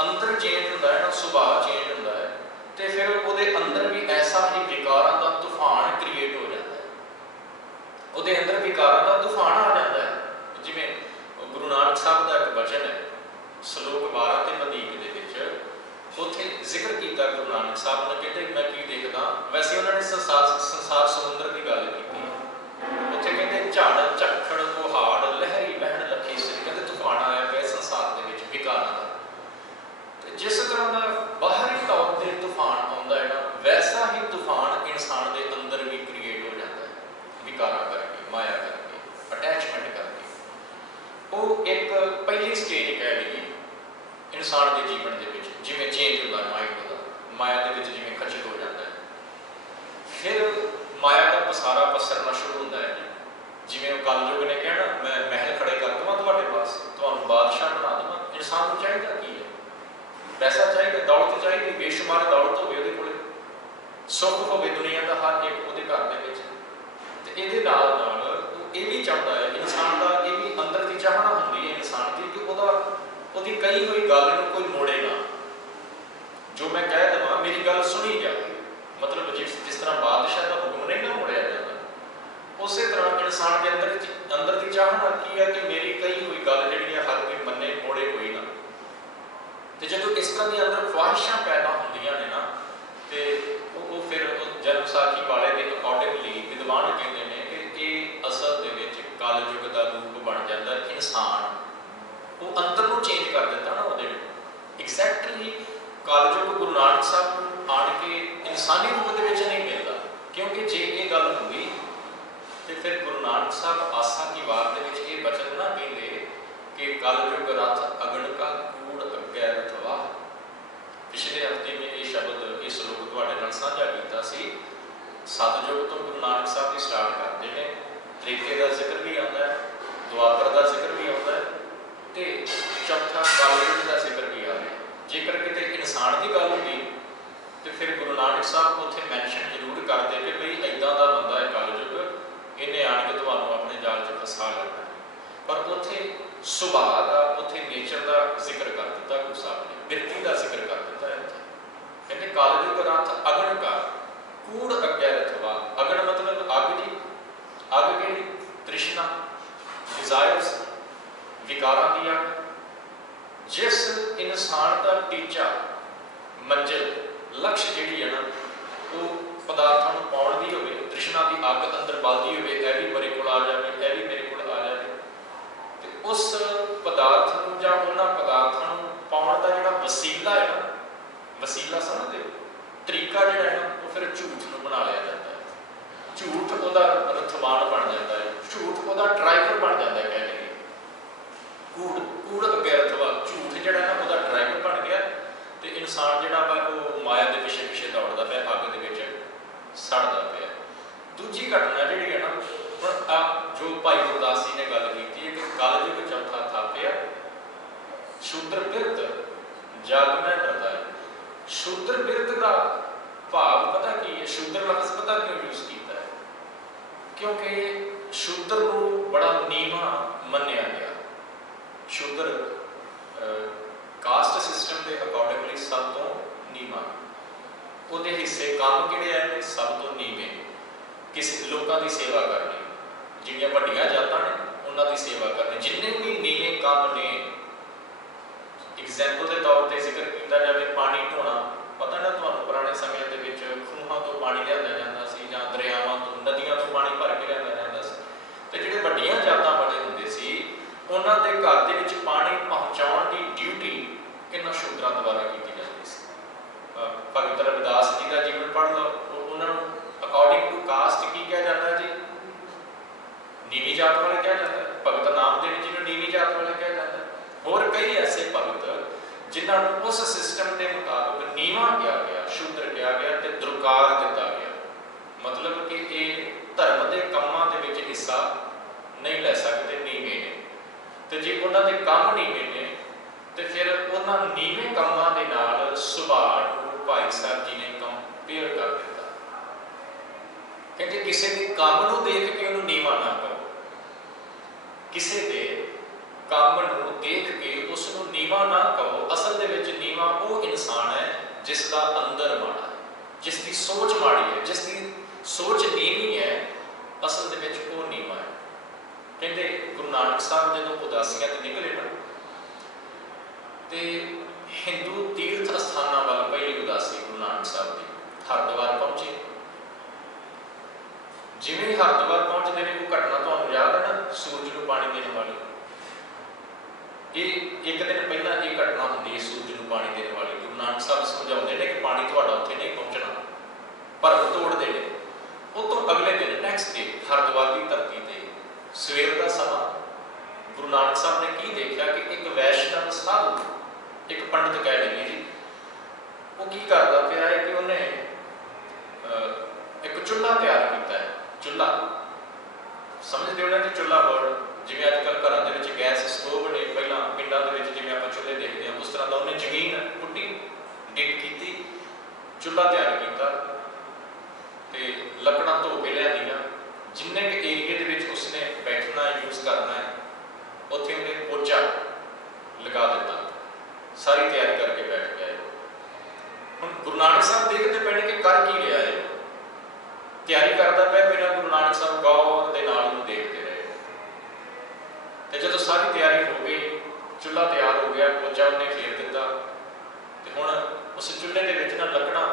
ਅੰਦਰ ਚੇਂਜ ਹੁੰਦਾ ਹੈ ਨਾ, ਸੁਭਾਅ ਚੇਂਜ ਹੁੰਦਾ ਹੈ, ਤੇ ਫਿਰ ਉਹਦੇ ਅੰਦਰ ਵੀ ਐਸਾ ਹੀ ਵਿਕਾਰਾਂ ਦਾ ਤੂਫਾਨ ਕ੍ਰੀਏਟ ਹੋ ਜਾਂਦਾ ਹੈ, ਉਹਦੇ ਅੰਦਰ ਵਿਕਾਰਾਂ ਦਾ ਤੂਫਾਨ ਆ ਜਾਂਦਾ ਹੈ। ਜਿਵੇਂ ਗੁਰੂ ਨਾਨਕ ਸਾਹਿਬ ਦਾ ਇੱਕ ਬਚਨ ਹੈ ਸ਼ਲੋਕ 12 ਤੇ ਵਧੀਕ ਦੇ ਵਿੱਚ, ਉੱਥੇ ਜ਼ਿਕਰ ਕੀਤਾ ਗੁਰੂ ਨਾਨਕ ਸਾਹਿਬ ਨੇ, ਕਹਿੰਦੇ ਮੈਂ ਕੀ ਦੇਖਦਾ, ਵੈਸੇ ਉਹਨਾਂ ਨੇ ਸੰਸਾਰ ਸਮੁੰਦਰ ਦੀ ਗੱਲ ਕੀਤੀ, ਉੱਥੇ ਕਹਿੰਦੇ ਝੜ ਝੱਖੜ ਪਹਾੜ ਲਹਿਰੀ ਵਹਿਣ ਲੱਖੀ ਸੀ, ਕਹਿੰਦੇ ਤੂਫਾਨ ਆਇਆ ਪਿਆ ਸੰਸਾਰ ਦੇ ਵਿੱਚ ਵਿਕਾਰਾਂ ਦਾ। ਤੇ ਜਿਸ ਤਰ੍ਹਾਂ ਦਾ ਬਾਹਰੀ ਤੌਰ ਤੇ ਤੂਫਾਨ ਆਉਂਦਾ ਹੈ ਨਾ, ਵੈਸਾ ਹੀ ਤੂਫਾਨ ਇਨਸਾਨ ਦੇ ਅੰਦਰ ਵੀ ਕ੍ਰੀਏਟ ਹੋ ਜਾਂਦਾ ਹੈ, ਵਿਕਾਰਾਂ ਕਰਕੇ, ਮਾਇਆ ਕਰਕੇ, ਅਟੈਚਮੈਂਟ ਕਰਕੇ। ਉਹ ਇੱਕ ਪਹਿਲੀ ਸਟੇਜ ਕਹਿ ਲਈਏ ਇਨਸਾਨ ਦੇ ਜੀਵਨ ਦੇ ਵਿੱਚ, ਜਿਵੇਂ ਚੇਂਜ ਹੁੰਦਾ ਮਾਈਂਡ ਦਾ, ਮਾਇਆ ਦੇ ਵਿੱਚ ਜਿਵੇਂ ਖਚਿਤ ਹੋ ਜਾਂਦਾ ਹੈ। ਫਿਰ ਮਾਇਆ ਦਾ ਪਸਾਰਾ ਪਸਰਨਾ ਸ਼ੁਰੂ ਹੁੰਦਾ ਹੈ, ਜਿਵੇਂ ਉਹ ਕਲਯੁਗ ਨੇ ਕਹਿਣਾ ਮੈਂ ਮਹਿਲ ਖੜੇ ਕਰ ਦੇਵਾਂ ਤੁਹਾਡੇ ਪਾਸ, ਤੁਹਾਨੂੰ ਬਾਦਸ਼ਾਹ ਬਣਾ ਦੇਵਾਂ। ਇਨਸਾਨ ਨੂੰ ਚਾਹੀਦਾ ਕੀ ਹੈ? ਪੈਸਾ ਚਾਹੀਦਾ, ਦੌਲਤ ਚਾਹੀਦੀ, ਬੇਸ਼ੁਮਾਰ ਦੌਲਤ ਹੋਵੇ ਉਹਦੇ ਕੋਲ, ਸੁੱਖ ਹੋਵੇ ਦੁਨੀਆ ਦਾ ਹਰ ਇੱਕ ਉਹਦੇ ਘਰ ਦੇ ਵਿੱਚ। ਤੇ ਇਹਦੇ ਨਾਲ ਨਾਲ ਉਹ ਇਹ ਵੀ ਚਾਹੁੰਦਾ ਹੈ, ਇਨਸਾਨ ਦਾ ਇਹ ਵੀ ਅੰਦਰ ਦੀ ਚਾਹਨਾ ਹੁੰਦੀ ਹੈ ਇਨਸਾਨ ਦੀ, ਕਿ ਉਹਦੀ ਕਹੀ ਹੋਈ ਗੱਲ ਨੂੰ ਕੋਈ ਮੋੜੇ ਨਾ, ਜੋ ਮੈਂ ਕਹਿ ਦੇਵਾਂ ਮੇਰੀ ਗੱਲ ਸੁਣੀ ਜਾਵੇ। ਮਤਲਬ ਜਿਸ ਤਰ੍ਹਾਂ ਬਾਦਸ਼ਾਹ ਦਾ ਹੁਕਮ ਨਹੀਂ ਨਾ ਮੋੜਿਆ ਜਾਂਦਾ, ਉਸੇ ਤਰ੍ਹਾਂ ਇਨਸਾਨ ਦੇ ਅੰਦਰ ਦੀ ਚਾਹਨਾ ਕੀ ਹੈ ਕਿ ਮੇਰੀ ਕਹੀ ਹੋਈ ਗੱਲ ਜਿਹੜੀ ਹੈ ਹਰ ਕੋਈ ਮੰਨੇ, ਮੋੜੇ ਕੋਈ ਨਾ। ਤੇ ਜਦੋਂ ਇਸ ਤਰ੍ਹਾਂ ਦੀਆਂ ਅੰਦਰ ਖੁਆਇਸ਼ਾਂ ਪੈਦਾ ਹੁੰਦੀਆਂ ਨੇ ਨਾ, ਤੇ ਉਹ ਫਿਰ ਜਨਮ ਸਾਖੀ ਵਾਲੇ ਦੇ ਅਕੋਰਡਿੰਗਲੀ ਵਿਦਵਾਨ ਕਹਿੰਦੇ ਨੇ ਕਿ ਇਹ ਅਸਲ ਦੇ ਵਿੱਚ ਕਲਯੁਗ ਦਾ ਰੂਪ ਬਣ ਜਾਂਦਾ ਇਨਸਾਨ। ਉਹ ਅੰਦਰ ਨੂੰ ਚੇਂਜ ਕਰ ਦਿੱਤਾ ਨਾ ਉਹਦੇ ਐਗਜ਼ੈਕਟਲੀ। ਕਲਯੁਗ ਗੁਰੂ ਨਾਨਕ ਸਾਹਿਬ ਨੂੰ ਆਣ ਕੇ ਇਨਸਾਨੀ ਰੂਪ ਦੇ ਵਿੱਚ ਨਹੀਂ ਮਿਲਦਾ, ਕਿਉਂਕਿ ਜੇ ਇਹ ਗੱਲ ਹੁੰਦੀ ਤੇ ਫਿਰ ਗੁਰੂ ਨਾਨਕ ਸਾਹਿਬ ਆਸਾ ਕੀ ਵਾਰ ਦੇ ਵਿੱਚ ਇਹ ਬਚਨ ਨਾ ਕਹਿੰਦੇ ਕਿ ਕਲਯੁਗ ਰਥ ਅਗਣ ਕਾ ਕੂੜ ਅੱਗੇ ਰਥਵਾ। ਪਿਛਲੇ ਹਫ਼ਤੇ ਮੈਂ ਇਹ ਸ਼ਬਦ, ਇਹ ਸ਼ਲੋਕ ਤੁਹਾਡੇ ਨਾਲ ਸਾਂਝਾ ਕੀਤਾ ਸੀ। ਸਤਿਯੁਗ ਤੋਂ ਗੁਰੂ ਨਾਨਕ ਸਾਹਿਬ ਦੀ ਸਟਾਰਟ ਕਰਦੇ ਨੇ, ਤ੍ਰੇਤੇ ਦਾ ਜ਼ਿਕਰ ਵੀ ਆਉਂਦਾ ਹੈ, ਦੁਆਪਰ ਦਾ ਜ਼ਿਕਰ ਵੀ ਆਉਂਦਾ ਹੈ, ਤੇ ਚੌਥਾ ਕਲਯੁਗ ਦਾ ਜ਼ਿਕਰ ਵੀ ਆ ਰਿਹਾ। ਜੇਕਰ ਕਿਤੇ ਇਨਸਾਨ ਦੀ ਗੱਲ ਹੁੰਦੀ ਤੇ ਫਿਰ ਗੁਰੂ ਨਾਨਕ ਸਾਹਿਬ ਉੱਥੇ ਮੈਂਸ਼ਨ ਜ਼ਰੂਰ ਕਰਦੇ ਕਿ ਬਈ ਇੱਦਾਂ ਦਾ ਬੰਦਾ ਹੈ ਕਲਯੁਗ, ਇਹਨੇ ਆਣ ਕੇ ਤੁਹਾਨੂੰ ਆਪਣੇ ਜਾਲ 'ਚ ਫਸਾ ਲੈਣਾ। ਪਰ ਉੱਥੇ ਸੁਭਾਅ ਦਾ, ਉੱਥੇ ਨੇਚਰ ਦਾ ਜ਼ਿਕਰ ਕਰ ਦਿੱਤਾ ਗੁਰੂ ਸਾਹਿਬ ਨੇ, ਬਿਰਤੀ ਦਾ ਜ਼ਿਕਰ ਕਰ ਦਿੱਤਾ ਹੈ। ਕਹਿੰਦੇ ਕਲਯੁਗ ਰਥ ਅਗਣ ਕਾ ਕੂੜ ਅੱਗੇ ਰਥਵਾ। ਅਗਣ ਮਤਲਬ ਅੱਗ ਦੀ, ਅੱਗ ਕਿਹੜੀ? ਤ੍ਰਿਸ਼ਨਾ, ਡਿਜ਼ਾਇਰਸ, ਵਿਕਾਰਾਂ ਦੀ ਅੱਗ। ਜਿਸ ਇਨਸਾਨ ਦਾ ਟੀਚਾ, ਮੰਜ਼ਿਲ, ਲਕਸ਼ ਜਿਹੜੀ ਹੈ ਨਾ, ਉਹ ਪਦਾਰਥਾਂ ਨੂੰ ਪਾਉਣ ਦੀ ਹੋਵੇ, ਤ੍ਰਿਸ਼ਨਾ ਦੀ ਅੱਗ ਅੰਦਰ ਬਲਦੀ ਹੋਵੇ, ਇਹ ਵੀ ਮੇਰੇ ਕੋਲ ਆ ਜਾਵੇ, ਇਹ ਵੀ ਮੇਰੇ ਕੋਲ ਆ ਜਾਵੇ, ਤੇ ਉਸ ਪਦਾਰਥ ਨੂੰ ਜਾਂ ਉਹਨਾਂ ਪਦਾਰਥਾਂ ਨੂੰ ਪਾਉਣ ਦਾ ਜਿਹੜਾ ਵਸੀਲਾ ਹੈ ਨਾ, ਵਸੀਲਾ ਸਮਝਦੇ ਹੋ, ਤਰੀਕਾ ਜਿਹੜਾ ਹੈ ਨਾ, ਉਹ ਫਿਰ ਝੂਠ ਨੂੰ ਬਣਾ ਲਿਆ ਜਾਂਦਾ ਹੈ। ਝੂਠ ਉਹਦਾ ਰਥਵਾਨ ਬਣ ਜਾਂਦਾ ਹੈ, ਝੂਠ ਉਹਦਾ ਡਰਾਈਵਰ ਬਣ ਜਾਂਦਾ ਹੈ। ਕਹਿ ਲਈਏ ਕੂੜ ਅੱਗੇ ਰਥਵਾ, ਝੂਠ ਜਿਹੜਾ ਨਾ ਉਹਦਾ ਡਰਾਈਵਰ ਬਣ ਗਿਆ, ਤੇ ਇਨਸਾਨ ਜਿਹੜਾ ਵਾ ਉਹ ਮਾਇਆ ਦੇ ਪਿੱਛੇ ਪਿੱਛੇ ਦੌੜਦਾ ਪਿਆ, ਅੱਗ ਦੇ ਵਿੱਚ ਸੜਦਾ ਪਿਆ। ਦੂਜੀ ਘਟਨਾ ਜਿਹੜੀ ਹੈ ਨਾ, ਹੁਣ ਜੋ ਭਾਈ ਗੁਰਦਾਸ ਜੀ ਨੇ ਗੱਲ ਕੀਤੀ ਹੈ ਕਿ ਕਲਯੁਗ ਚੌਥਾ ਥਾਪਿਆ, ਸ਼ੂਦਰ ਬਿਰਤ ਜਗ ਮੈਂ ਵਰਤਾਏ। ਸ਼ੂਦਰ ਬਿਰਤ ਦਾ ਭਾਵ ਪਤਾ ਕੀ ਹੈ? ਸ਼ੂਦਰ ਲਫ਼ਜ਼ ਪਤਾ ਕਿਉਂ ਯੂਜ਼ ਕੀਤਾ ਹੈ? ਕਿਉਂਕਿ ਸ਼ੂਦਰ ਨੂੰ ਬੜਾ ਨੀਵਾਂ ਮੰਨਿਆ ਗਿਆ। ਸ਼ੂਦਰ ਕਾਸਟ ਸਿਸਟਮ ਦੇ ਅਕੋਰਡਿੰਗਲੀ ਸਭ ਤੋਂ ਨੀਵਾਂ, ਉਹਦੇ ਹਿੱਸੇ ਕੰਮ ਕਿਹੜੇ ਆਏ? ਸਭ ਤੋਂ ਨੀਵੇਂ। ਕਿਸੇ ਲੋਕਾਂ ਦੀ ਸੇਵਾ ਕਰਨੀ, ਜਿਹੜੀਆਂ ਵੱਡੀਆਂ ਜਾਤਾਂ ਨੇ ਉਹਨਾਂ ਦੀ ਸੇਵਾ ਕਰਨੀ, ਜਿੰਨੇ ਵੀ ਨੀਵੇਂ ਕੰਮ ਨੇ। ਐਗਜ਼ੈਂਪਲ ਦੇ ਤੌਰ ਤੇ ਜ਼ਿਕਰ ਕੀਤਾ ਜਾਵੇ, ਪਾਣੀ ਢੋਣਾ। ਪਤਾ ਨਾ ਤੁਹਾਨੂੰ, ਪੁਰਾਣੇ ਸਮਿਆਂ ਦੇ ਵਿੱਚ ਖੂਹਾਂ ਤੋਂ ਪਾਣੀ ਲਿਆਂਦਾ ਜਾਂਦਾ ਸੀ, ਜਾਂ ਦਰਿਆਵਾਂ ਤੋਂ, ਨਦੀਆਂ ਤੋਂ ਪਾਣੀ ਭਰ ਕੇ ਲਿਆਂਦਾ ਜਾਂਦਾ ਸੀ। ਤੇ ਜਿਹੜੇ ਵੱਡੀਆਂ ਜਾਤਾਂ ਵਾਲੇ ਹੁੰਦੇ ਸੀ, ਉਹਨਾਂ ਦੇ ਘਰ ਦੇ ਵਿੱਚ ਪਾਣੀ ਪਹੁੰਚਾਉਣ ਦੀ ਡਿਊਟੀ ਕਿੰਨਾ ਸ਼ੂਦਰਾਂ ਦੁਆਰਾ ਕੀਤੀ ਜਾਂਦੀ ਸੀ। ਭਗਤ ਰਵਿਦਾਸ ਜੀ ਦਾ ਜੀਵਨ ਪੜ੍ਹ ਲਓ, ਉਹਨਾਂ ਨੂੰ ਅਕੋਰਡਿੰਗ ਟੂ ਕਾਸਟ ਕੀ ਕਿਹਾ ਜਾਂਦਾ ਜੀ? ਨੀਵੀਂ ਜਾਤ ਵਾਲੇ ਕਿਹਾ ਜਾਂਦਾ। ਭਗਤ ਨਾਮਦੇਵ ਜੀ ਨੂੰ ਨੀਵੀਂ ਜਾਤ ਵਾਲੇ ਕਿਹਾ ਜਾਂਦਾ। ਹੋਰ ਕਈ ਐਸੇ ਭਗਤ ਜਿਨ੍ਹਾਂ ਨੂੰ ਉਸ ਸਿਸਟਮ ਦੇ ਮੁਤਾਬਕ ਨੀਵਾਂ ਕਿਹਾ ਗਿਆ, ਸ਼ੂਦਰ ਕਿਹਾ ਗਿਆ ਤੇ ਦੁਰਕਾਰ ਦਿੱਤਾ ਗਿਆ। ਮਤਲਬ ਕਿ ਇਹ ਧਰਮ ਦੇ ਕੰਮਾਂ ਦੇ ਵਿੱਚ ਹਿੱਸਾ नहीं लै सकते, नीवें ने। तो जे उन्होंने काम नीवें ने तो फिर उन्होंने नीवें कामों के नाल सुभाव को भाई साहब जी ने कंपेयर कर दिता। कहते किसी के काम को देख के उन्होंने नीवा ना करो, किसी के काम को देख के उसको नीवा ना कहो। असल दे विच नीवा वो इंसान है जिसका अंदर माड़ा है, जिसकी सोच माड़ी है, जिसकी सोच नीवी है, असल दे विच वो नीवा है। कहते गुरु नानक साहब जो उदासियां तो निकले ना तो हिंदू तीर्थ अस्थानों वाल पहली उदासी गुरु नानक साहब की हरिद्वार पहुंचे। जिवें हरिद्वार पहुंचते हैं, वो घटना तुहानूं याद है ना, सूरज को पानी देने वाली। ये एक दिन पहला ये घटना होती है, सूरज को पानी देने वाली। गुरु नानक साहब समझाते हैं कि पानी तुहाडा उत्थे नहीं पहुंचना, पर तोड़ देने। उस तो अगले दिन नैक्सट डे हरिद्वार की धरती पर सवेर का समा गुरु नानक साहब ने की देखा कि एक वैष्णव साधु, एक पंडित कह लेंगे जी, वो की करता पाया है कि उन्हें एक चूल्हा तैयार किया है। चूल्हा समझते हो ना कि चूल्हा वर्ड जिवें अजकल घरों के गैस स्टोव ने, पहला पिंडों के जिवें आप चूल्हे देखते हैं, उस तरह का उन्हें जमीन पुट्टी डिग की, चूल्हा तैयार किया, लकड़ा धो के लिया, जिन्ने के एरिए के उसने बैठना यूज करना है, उत्थे उन्हें पोचा लगा दिता, सारी तैयारी करके बैठ गया। हम गुरु नानक साहब देखते पैने कि कर की रहा है, तैयारी करता पाया, बिना गुरु नानक साहब गौर के नाल उन्हें देखते रहे। तो जो सारी तैयारी हो गई, चूल्हा तैयार हो गया, पोचा उन्हें फेर दिता, तो हुण उस चूल्हे के विच ना लकड़ा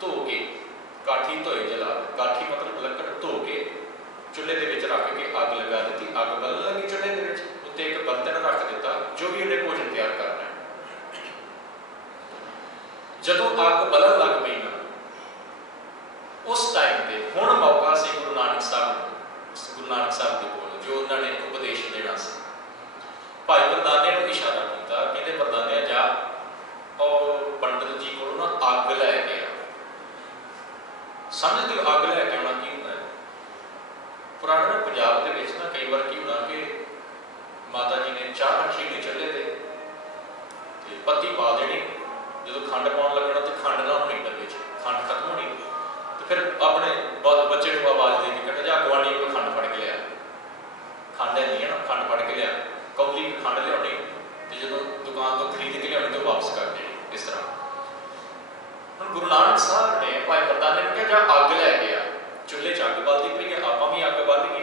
धो के, काठी धोए जला, काठी मतलब लकड़ धो के चूल्हे के विच रख के अग लगा दी। अग बलन लगी चूल्हे के विच, उत्ते एक बर्तन रख दिता, जो भी उन्हें भोजन तैयार करना है। जदों अग बलन लग पई ना, उस टाइम पे हुण मौका से गुरु नानक साहब के कोल जो उन्होंने उपदेश देना सी। भाई प्रधाने को इशारा किया, कहते प्रधाने जा और पंडित जी को ना अग लैके आ। समझते हो अग लैके आना की होंदा है? पुराने पंजाब के विच ना कई बार की होना कि माता जी ने चाह रखी नहीं चूल्हे ते पत्ती पा देनी, जो खंड पाउण लगना तो खंड ना होनी डब्बे च, खंड खत्म होनी, तो फिर अपने बच्चे को आवाज़ दे के कहना जा गुआढ़ी को खंड फड़ के लिया, खंड है नहीं है ना, खंड फड़ के लिया, कौली खंड लियानी, तो जो दुकान तो खरीद के लियानी तो वापस कर देनी। इस तरह गुरु नानक साहब ने भाई प्रधान ने कहा जा अग लैके आ, चूल्हे च अग बलती पई है, आप भी अग बालीए,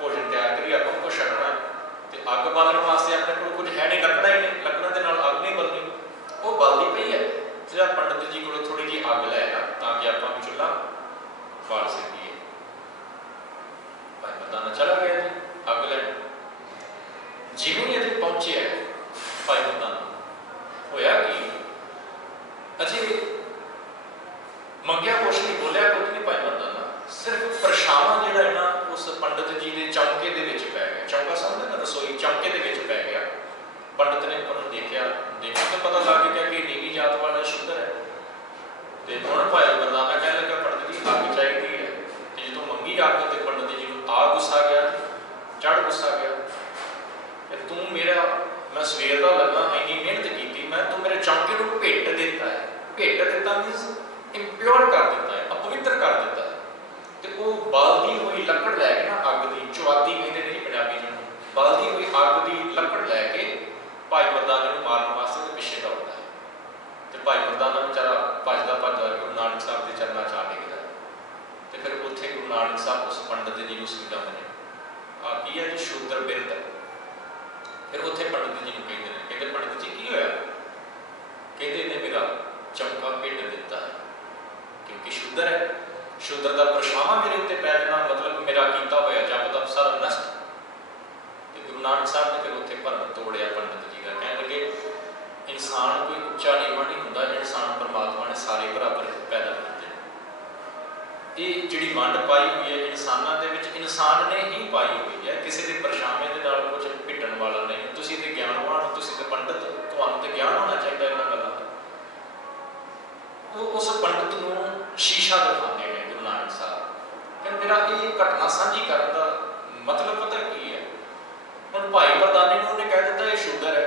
भोजन तैयार करिए, आप कुछ छकना, तो अग बालण वास्ते अपने को कुछ है नहीं, लकड़ा ही नहीं, लकड़ों के नाल अग नहीं बलनी, वो बलती पई है। तो पंडित जी को थोड़ी जी अग लै आ ताकि आप भी चूल्हा बाल सकीए। भाई प्रधान चला गया जी अग लैन। जिवें ही अजे पहुंचे है भाई प्रधान, होया कि अजे मंगिया कुछ नहीं, बोलिया कुछ नहीं, भाई प्रधान सिर्फ परछावां जिहड़ा है ना उस पंडित जी के चौंके दे विच पै गया। चौंका समझदे ना, रसोई चौंके दे विच पै गया। पंडित ने उन्होंने देखा तो पता लग गया कि नीवी जात वाला शुद्ध है। तो हुण भाई मरदाना कहने लगा पंडित जी अग चाहिए है, तो जो मंगी अग तो पंडित जी को आ गुस्सा गया, चढ़ गुस्सा गया, तू मेरा मैं सवेर का लगा इन्नी मेहनत की, मैं तू मेरे चौंके को भेट दिता है, भेट दिता मीनस इंप्योर कर दिता है, अपवित्र कर दिता है। तो वो बलदी हुई लकड़ लैके ना अग की चुआती कहते हैं पंजाबी में, बलदी हुई अग की लकड़ लैके भाई प्रधान को मारने वास्ते पिछे दौड़ता है। तो भाई प्रधान बेचारा भजदा भजदा गुरु नानक साहब के चरणों च आ डिगदा। तो फिर उत्थे गुरु नानक साहब उस पंडित जी को समझाते हैं, आ की है जी शूद्र बिरत है। फिर उत्थे पंडित जी को कहते हैं, कहते पंडित जी की होया? कहते इन्हें मेरा चौंका भेट दिता है क्योंकि शूद्र है, शूद्र का परछावां मेरे उत्ते पै जाना मतलब मेरा कीता होया जप तप सारा नष्ट। तो गुरु नानक साहब ने फिर उत्थे भरम तोड़िया पंडित जी का, कहने लगे इंसान कोई उच्चा नीवा नहीं होंदा, इंसान परमात्मा ने सारे बराबर पैदा किए। ये जिहड़ी वंड पाई हुई है इंसानां दे विच इंसान ने ही पाई हुई है, किसी के परछावें दे नाल कुछ भिड़न वाला नहीं। तुसीं ते ज्ञानवान हो, तुसीं ते पंडित, तुहानूं ते ज्ञान होना चाहिए इन्हां गल्लां दा। वो उस पंडित नूं शीशा दिखाते हैं गुरु नानक साहब। फिर मेरा ये घटना साझी करने का मतलब पता की है, ਹੁਣ ਭਾਈ ਮਰਦਾਨੀ ਨੂੰ ਉਹਨੇ ਕਹਿ ਦਿੱਤਾ ਇਹ ਸ਼ੂਦਰ ਹੈ,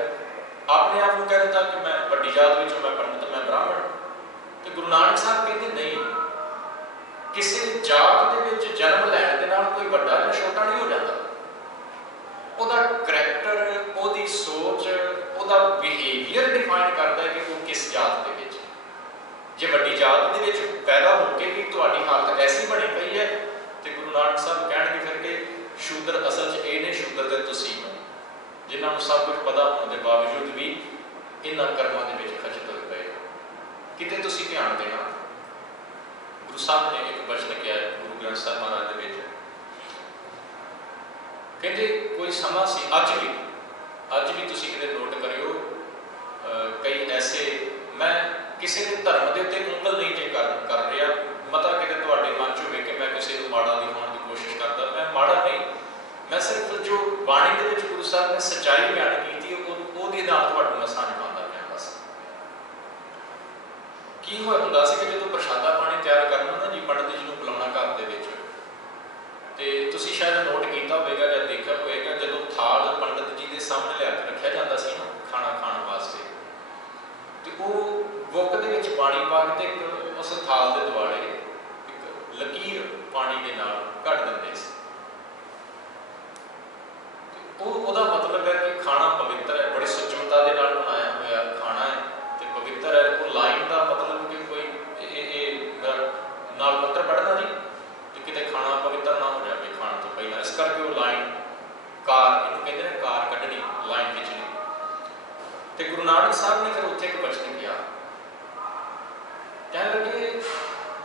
ਆਪਣੇ ਆਪ ਨੂੰ ਕਹਿ ਦਿੱਤਾ ਕਿ ਮੈਂ ਵੱਡੀ ਜਾਤ ਵਿੱਚੋਂ, ਮੈਂ ਪੰਡਤ, ਮੈਂ ਬ੍ਰਾਹਮਣ। ਤੇ ਗੁਰੂ ਨਾਨਕ ਸਾਹਿਬ ਕਹਿੰਦੇ ਨਹੀਂ, ਕਿਸੇ ਜਾਤ ਦੇ ਵਿੱਚ ਜਨਮ ਲੈਣ ਦੇ ਨਾਲ ਕੋਈ ਵੱਡਾ ਜਾਂ ਛੋਟਾ ਨਹੀਂ ਹੋ ਜਾਂਦਾ। ਉਹਦਾ ਕਰੈਕਟਰ, ਉਹਦੀ ਸੋਚ, ਉਹਦਾ ਬਿਹੇਵੀਅਰ ਡਿਫਾਈਨ ਕਰਦਾ ਹੈ ਕਿ ਉਹ ਕਿਸ ਜਾਤ ਦੇ ਵਿੱਚ। ਜੇ ਵੱਡੀ ਜਾਤ ਦੇ ਵਿੱਚ ਪੈਦਾ ਹੋ ਕੇ ਵੀ ਤੁਹਾਡੀ ਹਾਲਤ ਐਸੀ ਬਣੀ ਪਈ ਹੈ ਤੇ ਗੁਰੂ ਨਾਨਕ ਸਾਹਿਬ ਕਹਿਣਗੇ ਫਿਰ ਕਿ ਸ਼ੂਦਰ ਅਸਲ 'ਚ ਇਹ ਨੇ, ਸ਼ੂਦਰ ਤੇ ਤੁਸੀਂ ਹੋ, ਜਿਨ੍ਹਾਂ ਨੂੰ ਸਭ ਕੁਝ ਪਤਾ ਹੋਣ ਦੇ ਬਾਵਜੂਦ ਵੀ ਇਹਨਾਂ ਕਰਮਾਂ ਦੇ ਵਿੱਚ ਖਚਤ ਹੋਏ ਪਏ। ਕਿਤੇ ਤੁਸੀਂ ਧਿਆਨ ਦੇਣਾ, ਗੁਰੂ ਸਾਹਿਬ ਨੇ ਇੱਕ ਬਚਨ ਕਿਹਾ ਗੁਰੂ ਗ੍ਰੰਥ ਸਾਹਿਬ ਮਹਾਰਾਜ ਦੇ ਵਿੱਚ, ਕਹਿੰਦੇ ਕੋਈ ਸਮਾਂ ਸੀ, ਅੱਜ ਵੀ ਤੁਸੀਂ ਕਿਤੇ ਨੋਟ ਕਰਿਓ, ਕਈ ਐਸੇ, ਮੈਂ ਕਿਸੇ ਦੇ ਧਰਮ ਦੇ ਉੱਤੇ ਉਂਗਲ ਨਹੀਂ ਜੇ ਕਰ ਰਿਹਾ, ਮਤਾ ਕਿਤੇ ਤੁਹਾਡੇ ਮਨ 'ਚ ਹੋਵੇ ਕਿ ਮੈਂ ਕਿਸੇ ਨੂੰ ਮਾੜਾ ਦਿਖਾਉਣ ਦੀ ਕੋਸ਼ਿਸ਼ ਕਰਦਾ, ਮੈਂ ਮਾੜਾ ਨਹੀਂ, ਮੈਂ ਸਿਰਫ ਜੋ ਬਾਣੀ ਦੇ ਵਿੱਚ ਗੁਰੂ ਸਾਹਿਬ ਨੇ ਸੱਚਾਈ ਬਿਆਨ ਕੀਤੀ ਉਹਦੇ ਨਾਲ ਤੁਹਾਨੂੰ ਮੈਂ ਸਾਂਝ ਪਾਉਂਦਾ ਪਿਆ। ਬਸ ਕੀ ਹੋਇਆ ਹੁੰਦਾ ਸੀ ਕਿ ਜਦੋਂ ਪ੍ਰਸ਼ਾਦਾ ਪਾਣੀ ਤਿਆਰ ਕਰਨਾ ਨਾ ਜੀ, ਪੰਡਤ ਜੀ ਨੂੰ ਬੁਲਾਉਣਾ ਘਰ ਦੇ ਵਿੱਚ, ਤੇ ਤੁਸੀਂ ਸ਼ਾਇਦ ਨੋਟ ਕੀਤਾ ਹੋਵੇਗਾ ਜਾਂ ਦੇਖਿਆ ਹੋਵੇਗਾ, ਜਦੋਂ ਥਾਲ ਪੰਡਤ ਜੀ ਦੇ ਸਾਹਮਣੇ ਲਿਆ ਕੇ ਰੱਖਿਆ ਜਾਂਦਾ ਸੀ ਨਾ ਖਾਣਾ ਖਾਣ ਵਾਸਤੇ, ਤੇ ਉਹ ਬੁੱਕ ਦੇ ਵਿੱਚ ਪਾਣੀ ਪਾ ਕੇ ਤੇ ਉਸ ਥਾਲ ਦੇ ਦੁਆਲੇ ਇੱਕ ਲਕੀਰ ਪਾਣੀ ਦੇ ਨਾਲ ਕੱਢ ਦਿੰਦੇ ਸੀ। ਉਹਦਾ ਮਤਲਬ ਹੈ ਕਿ ਖਾਣਾ ਪਵਿੱਤਰ ਹੈ, ਬੜੀ ਸੁਚਮਤਾ ਦੇ ਨਾਲ ਬਣਾਇਆ ਹੋਇਆ ਖਾਣਾ ਹੈ ਤੇ ਪਵਿੱਤਰ ਹੈ। ਉਹ ਲਾਈਨ ਦਾ ਮਤਲਬ ਕਿ ਕੋਈ ਇਹ ਨਾਲ ਪੱਤਰ ਪੜ੍ਹਨਾ ਜੀ ਤੇ ਕਿਤੇ ਖਾਣਾ ਪਵਿੱਤਰ ਨਾ ਹੋ ਜਾਵੇ ਖਾਣ ਤੋਂ ਪਹਿਲਾਂ, ਇਸ ਕਰਕੇ ਉਹ ਲਾਈਨ ਕਾਰ, ਇਹਨੂੰ ਕਹਿੰਦੇ ਨੇ ਕਾਰ ਕੱਢਣੀ, ਲਾਈਨ ਖਿੱਚਣੀ। ਤੇ ਗੁਰੂ ਨਾਨਕ ਸਾਹਿਬ ਨੇ ਫਿਰ ਉੱਥੇ ਇੱਕ ਬਚਨ ਕਿਹਾ, ਕਹਿਣ ਲੱਗੇ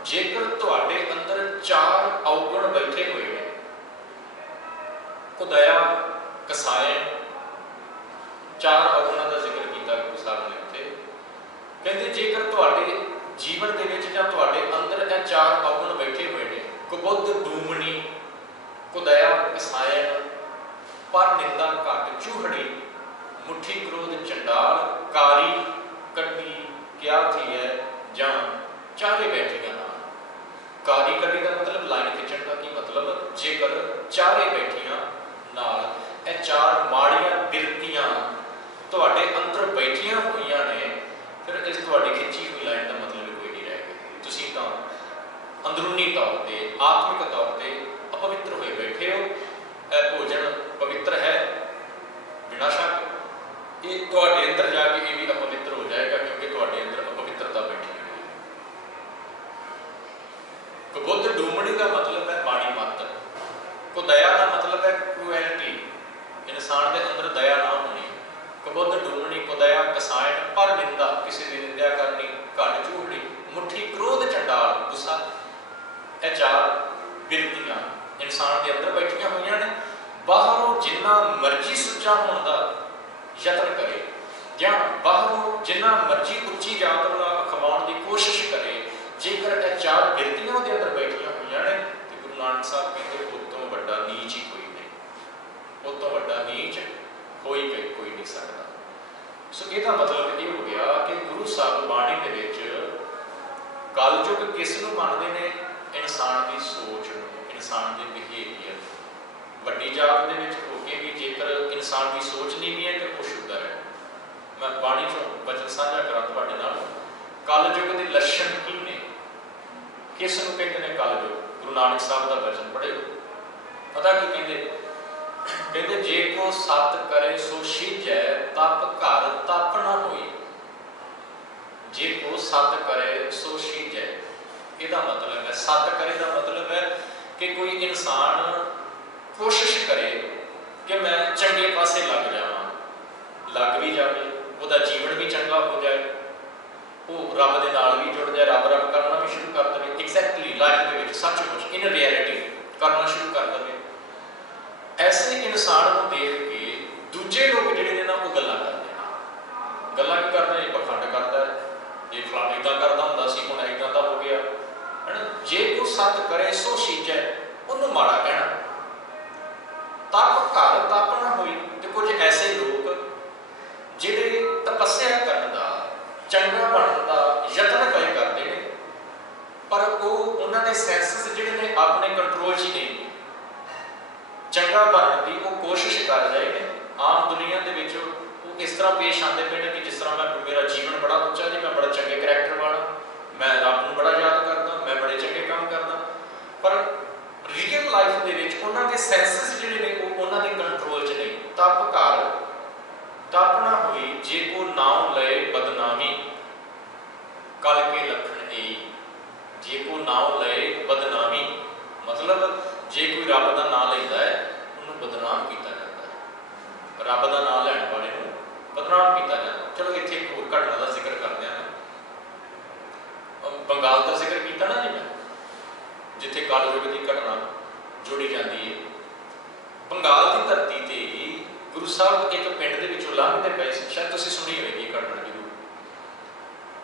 ਜੇਕਰ ਤੁਹਾਡੇ ਅੰਦਰ 4 ਔਗਣ ਬੈਠੇ ਹੋਏ ਨੇ, ਕੁਦਇਆ, ਕਸਾਇ, 4 ਔਗਣਾਂ ਦਾ ਜ਼ਿਕਰ ਕੀਤਾ ਗੁਰੂ ਸਾਹਿਬ ਨੇ ਉੱਥੇ। ਕਹਿੰਦੇ ਜੇਕਰ ਤੁਹਾਡੇ ਜੀਵਨ ਦੇ ਵਿੱਚ ਜਾਂ ਤੁਹਾਡੇ ਅੰਦਰ ਇਹ 4 ਔਗਣ ਬੈਠੇ ਹੋਏ ਨੇ, ਕੁਬੁੱਧ, ਡੂਮਣੀ, ਕੁਦਇਆ, ਕਸਾਇ, ਪਰ ਨਿੰਦਾ, ਘਟ, ਚੂਹੜੀ, ਮੁੱਠੀ, ਕ੍ਰੋਧ, ਚੰਡਾਲ, ਕਾਰੀ, ਕੱਢੀ, ਕਿਆ ਥੀ ਹੈ ਜਾਂ ਚਾਰੇ ਬੈਠੀਆਂ ਨਾਲ। ਕਾਰੀ ਕੱਢੀ ਦਾ ਮਤਲਬ ਲਾਈਨ ਖਿੱਚਣ ਦਾ ਕੀ ਮਤਲਬ, ਜੇਕਰ ਚਾਰੇ ਬੈਠੀਆਂ ਨਾਲ ਇਹ 4 ਮਾੜੀਆਂ ਬਿਰਤੀਆਂ ਤੁਹਾਡੇ ਅੰਦਰ ਬੈਠੀਆਂ ਹੋਈਆਂ ਨੇ, ਫਿਰ ਇਸ ਤੁਹਾਡੀ ਖਿੱਚੀ ਹੋਈ ਲਾਈਨ ਦਾ ਮਤਲਬ ਕੋਈ ਨਹੀਂ ਰਹਿ ਗਿਆ। ਤੁਸੀਂ ਤਾਂ ਅੰਦਰੂਨੀ ਤੌਰ ਤੇ, ਆਤਮਿਕ ਤੌਰ ਤੇ ਅਪਵਿੱਤਰ ਹੋਏ ਬੈਠੇ ਹੋ। ਇਹ ਭੋਜਨ ਪਵਿੱਤਰ ਹੈ ਬਿਨਾਂ ਸ਼ੱਕ, ਇਹ ਤੁਹਾਡੇ ਅੰਦਰ ਜਾ ਕੇ ਇਹ ਵੀ ਅਪਵਿੱਤਰ ਹੋ ਜਾਏਗਾ ਕਿਉਂਕਿ ਤੁਹਾਡੇ ਅੰਦਰ ਅਪਵਿੱਤਰਤਾ ਬੈਠੀ ਹੋਈ ਹੈ। ਕੁਬੁੱਧ, ਡੂਮਣੀ ਦਾ ਮਤਲਬ ਹੈ ਮਾੜੀ ਮੱਤ, ਕੁਦਇਆ ਦਾ ਮਤਲਬ ਹੈ ਕਰੂਐਲਿਟੀ, ਇਨਸਾਨ ਦੇ ਅੰਦਰ ਦਇਆ ਨਾ ਹੋਣੀ। ਕੁਬੁੱਧ, ਡੂਮਣੀ, ਕੁਦਇਆ, ਕਸਾਇਣ, ਪਰ ਨਿੰਦਾ, ਕਿਸੇ ਦੀ ਨਿੰਦਿਆ ਕਰਨੀ, ਘਟ, ਚੂਹੜੀ, ਮੁੱਠੀ, ਕ੍ਰੋਧ, ਚੰਡਾਲ, ਗੁੱਸਾ, ਇਹ 4 ਬਿਰਤੀਆਂ ਇਨਸਾਨ ਦੇ ਅੰਦਰ ਬੈਠੀਆਂ ਹੋਈਆਂ ਨੇ। ਬਾਹਰੋਂ ਜਿੰਨਾ ਮਰਜ਼ੀ ਸੁੱਚਾ ਹੋਣ ਦਾ ਯਤਨ ਕਰੇ ਜਾਂ ਬਾਹਰੋਂ ਜਿੰਨਾ ਮਰਜ਼ੀ ਉੱਚੀ ਜਾਤ ਵਾਲਾ ਅਖਵਾਉਣ ਦੀ ਕੋਸ਼ਿਸ਼ ਕਰੇ, ਜੇਕਰ ਇਹ 4 ਬਿਰਤੀਆਂ ਉਹਦੇ ਅੰਦਰ ਬੈਠੀਆਂ ਹੋਈਆਂ ਨੇ ਤੇ ਗੁਰੂ ਨਾਨਕ ਸਾਹਿਬ ਕਹਿੰਦੇ ਉਸ ਤੋਂ ਵੱਡਾ ਨੀਚ ਹੀ ਕੋਈ ਨਹੀਂ, ਉਸ ਤੋਂ ਵੱਡਾ ਨੀਚ ਕੋਈ ਨਹੀਂ ਸਕਦਾ। ਸੋ ਇਹਦਾ ਮਤਲਬ ਇਹ ਹੋ ਗਿਆ ਕਿ ਗੁਰੂ ਸਾਹਿਬ ਬਾਣੀ ਦੇ ਵਿੱਚ ਕਲਯੁਗ ਕਿਸ ਨੂੰ ਮੰਨਦੇ ਨੇ, ਇਨਸਾਨ ਦੀ ਸੋਚ ਨੂੰ, ਇਨਸਾਨ ਦੇ ਬਿਹੇਵੀਅਰ। ਵੱਡੀ ਜਾਤ ਦੇ ਵਿੱਚ ਹੋ ਕੇ ਵੀ ਜੇਕਰ ਇਨਸਾਨ ਦੀ ਸੋਚ ਨਹੀਂ ਵੀ ਹੈ ਤੇ ਉਹ ਸ਼ੂਦਰ ਹੈ। ਮੈਂ ਬਾਣੀ ਚੋਂ ਬਚਨ ਸਾਂਝਾ ਕਰਾਂ ਤੁਹਾਡੇ ਨਾਲ, ਕਲਯੁਗ ਦੇ ਲੱਛਣ ਕੀ ਨੇ, ਕਿਸ ਨੂੰ ਕਹਿੰਦੇ ਨੇ ਕਲਯੁਗ। ਗੁਰੂ ਨਾਨਕ ਸਾਹਿਬ ਦਾ ਬਚਨ ਪੜ੍ਹਿਓ, ਪਤਾ ਕੀ ਕਹਿੰਦੇ, ਕਹਿੰਦੇ ਜੇ ਕੋ ਸਤ ਕਰੇ ਸੋ ਸੀਜੈ, ਤਪ ਘਰ ਤਪ ਨਾ ਹੋਈ। ਜੇ ਕੋ ਸਤ ਕਰੇ ਸੋ ਸੀਜੈ, ਇਹਦਾ ਮਤਲਬ ਹੈ, ਸਤ ਕਰੇ ਦਾ ਮਤਲਬ ਹੈ ਕਿ ਕੋਈ ਇਨਸਾਨ ਕੋਸ਼ਿਸ਼ ਕਰੇ ਕਿ ਮੈਂ ਚੰਗੇ ਪਾਸੇ ਲੱਗ ਜਾਵਾਂ, ਲੱਗ ਵੀ ਜਾਵੇ, ਉਹਦਾ ਜੀਵਨ ਵੀ ਚੰਗਾ ਹੋ ਜਾਏ, ਉਹ ਰੱਬ ਦੇ ਨਾਲ ਵੀ ਜੁੜ ਜਾਏ, ਰੱਬ ਕਰਨਾ ਵੀ ਸ਼ੁਰੂ ਕਰ ਦੇਵੇ, ਐਗਜ਼ੈਕਟਲੀ ਲਾਈਫ ਦੇ ਵਿੱਚ ਸੱਚਮੁੱਚ ਇਨ ਰਿਐਲਿਟੀ ਕਰਨਾ ਸ਼ੁਰੂ ਕਰ ਦੇਵੇ। ਐਸੇ ਇਨਸਾਨ ਨੂੰ ਦੇਖ ਕੇ ਦੂਜੇ ਲੋਕ ਜਿਹੜੇ ਨੇ ਨਾ ਉਹ ਗੱਲਾਂ ਕਰਦੇ ਨੇ। ਗੱਲਾਂ ਕੀ ਕਰਦੇ ਨੇ, ਪਖੰਡ ਕਰਦਾ ਹੈ, ਇਹ ਫਲਾਣਾ ਇੱਦਾਂ ਕਰਦਾ ਹੁੰਦਾ ਸੀ ਹੁਣ ਇੱਦਾਂ ਦਾ ਹੋ ਗਿਆ, ਹੈ ਨਾ। ਜੇ ਕੋਈ ਸਤ ਕਰੇ ਸੋ ਸੀਜੈ, ਉਹਨੂੰ ਮਾੜਾ ਕਹਿਣਾ। ਤਪ ਘਰ ਤਪ ਨਾ ਹੋਈ, ਤੇ ਕੁਝ ਐਸੇ ਲੋਕ ਜਿਹੜੇ ਤਪੱਸਿਆ ਕਰਨ ਦਾ, ਚੰਗਾ ਬਣਨ ਦਾ ਯਤਨ ਕਈ ਕਰਦੇ ਨੇ, ਪਰ ਉਹ ਉਹਨਾਂ ਦੇ ਸੈਂਸਸ ਜਿਹੜੇ ਨੇ ਆਪਣੇ ਕੰਟਰੋਲ 'ਚ ਹੀ ਨਹੀਂ। चंगा बनने की वो कोशिश कर रहे हैं। आम दुनिया के वो इस तरह पेश आते पे कि जिस तरह मैं मेरा जीवन बड़ा उच्चा जी, मैं बड़ा चंगे करैक्टर वाला, मैं रब को बड़ा याद करता, मैं बड़े चंगे काम करता, पर रीयल लाइफ के उन्होंने सैंसिस जिहड़े ने उन्होंने कंट्रोल च नहीं। तप घर तप ना हुई जे को नाम लए बदनामी, कल के लखण ए, जे को नाम लए बदनामी मतलब जे कोई रब का नाम लेता है उन्होंने बदनाम किया जाता है, रब का नाम लैण वाले को बदनाम किया जाता है। चलो इत्थे एक होर घटना का जिक्र करते हैं। बंगाल का जिक्र किया ना जी मैं, जिथे कल युग की घटना जुड़ी जाती है। बंगाल की धरती से गुरु साहब एक पिंड के विचों लंघते पे, शायद तुसीं सुनी होगी घटना जरूर।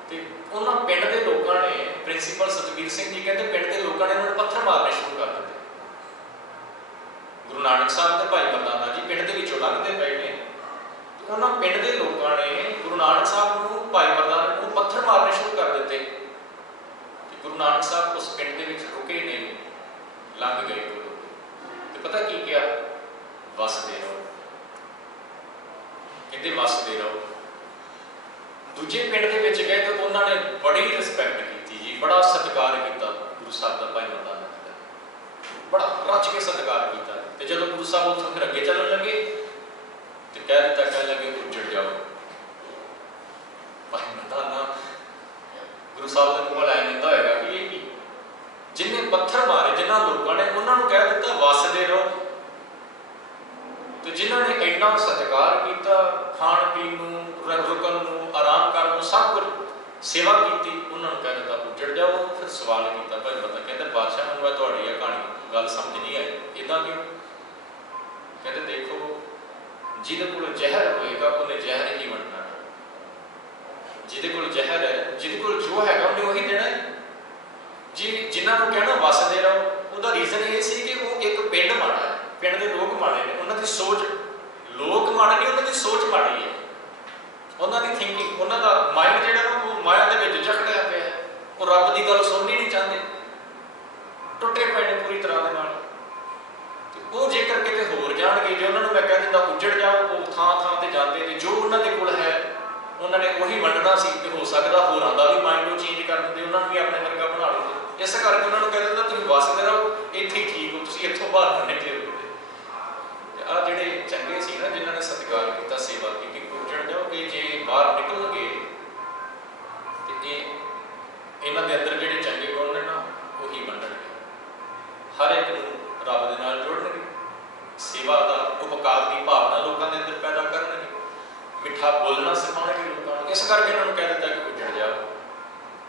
तो उन्होंने पिंड के लोगों ने, प्रिंसीपल सतबीर सिंह जी कहते पिंड के लोगों ने उन्होंने पत्थर मारने शुरू कर दिए। गुरु नानक साहब के भाई मरदाना जी पिंड के विचों लंघते पे ने, तो उन्होंने पिंड के लोगों ने गुरु नानक साहब को, भाई मरदाना को पत्थर मारने शुरू कर दिते। तो गुरु नानक साहब उस पिंड के विच रुके नहीं, लंघ गए। तो पता की क्या, वसदे रहो, कहते वसदे रहो। दूजे पिंड के विच गए तो उन्होंने बड़ी रिस्पैक्ट की जी, बड़ा सत्कार किया गुरु साहब का, भाई मरदाना जी का बड़ा रच के सत्कार किया। तो जो गुरु साहब उतों फिर अगे चलन लगे तो कह दिता, कह लगे उजड़ जाओ। भाई मरदाना गुरु साहब के कोल ऐ कहता होगा कि ये जिन्हें पत्थर मारे, जिन्होंने लोगों ने उन्होंने कह दिता वसदे रहो। तो जिन्होंने इन्ना सत्कार किया, खाण पीन नूं, रुकन नूं, आराम करन नूं, सब कुछ सेवा की, उन्होंने कह दिता उजड़ जाओ। फिर सवाल किया भाई पता, कहते बादशाह मैं तुहाडी यह कहानी गल समझ नहीं आई, इदा क्यों? कहते देखो जिहदे कोल जहर होएगा उन्हें जहर ही वंडना, जिहदे कोल जहर है, जिहदे कोल जो है उन्हें वही देना है जी। जिन्होंने कहना वसदे रहो, उसका रीजन ये सी कि वो एक पिंड माड़ा है, पिंड के लोग माड़े ने, उन्होंने सोच, लोग माड़े नहीं, उन्होंने सोच माड़ी है, उन्होंने थिंकिंग, उन्होंने माइंड जो वो माया के जकड़िया पे है, वो रब की गल सुननी नहीं चाहते, टुटे पे ने पूरी तरह के नाल। वो जेकर किते होर जाणगे, जो उन्होंने मैं कह दिता उजड़ जाओ, वो थां थां ते जाते थे, जो उन्होंने कोल है उन्होंने वही वंडना सी। कि हो सकता होरां दा भी माइंड वो चेंज कर देंगे, उन्होंने भी अपने वर्गा बना लेते। इस करके उन्होंने कह दिता तुम वसदे रहो, इत्थे ही ठीक हो, तुसीं इत्थों बाहर ना निकले हो। आ जिहड़े चंगे सी ना, जिन्होंने सत्कार किया, सेवा की, उजड़ जाओ कि जे बाहर निकल गए तो ये इन्हां दे अंदर जिहड़े चंगे गुण ने ना वही वंडणगे, हर एक नूं रब दे नाल जोड़नगे, सेवा का उपकार की भावना लोगों के अंदर पैदा करनगे, मिठा बोलना सिखाउणगे लोगों को। इस करके इन्होंने कह दिता कि उजड़ जाओ।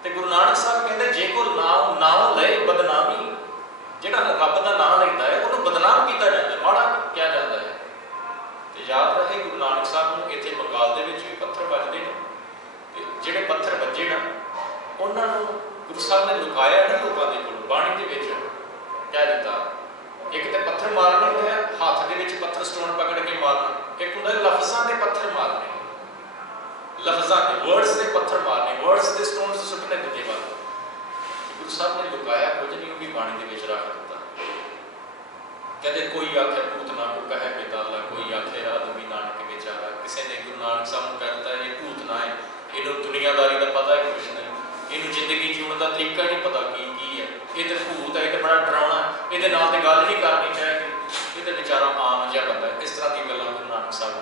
तो गुरु नानक साहब कहते जे को नाम लए बदनामी, जिहड़ा रब का नाम लेता है उन्होंने बदनाम किया जाता है, माड़ा किया जाता है। तो याद रहे गुरु नानक साहब को इत्थे बंगाल दे विच भी पत्थर वजदे ने, ते जिहड़े पत्थर वजे ना उन्होंने गुरु साहब ने लुकाया नहीं लोगों के कोल, बाणी दे विच कह दिता। एक तो पत्थर मारने होंगे, हाथ के विच पत्थर स्टोन पकड़ के मारना, एक होंगे लफ्ज़ां के पत्थर मारने, लफ्ज़ां के वर्ड्स के पत्थर मारने, वर्ड्स के स्टोन सुटने दूजे वाल। गुरु साहब ने लुकाया कुछ नहीं, वो भी बाणी के विच रख दिता। कहते कोई आखे भूत ना को कहे बेदाला, कोई आखे आदमी नानक बेचारा। किसी ने गुरु नानक साहब को कह दिता ये भूत ना है, इन्हों दुनियादारी का पता है कुछ नहीं, इन्हों जिंदगी जीवन का तरीका नहीं पता की है, ये तो भूत है, ये तो बड़ा डरावना है, ये नाल तो गल नहीं करनी चाहिए, ये तो बेचारा आम जिहा बंदा है। इस तरह की गल्लां गुरु नानक साहब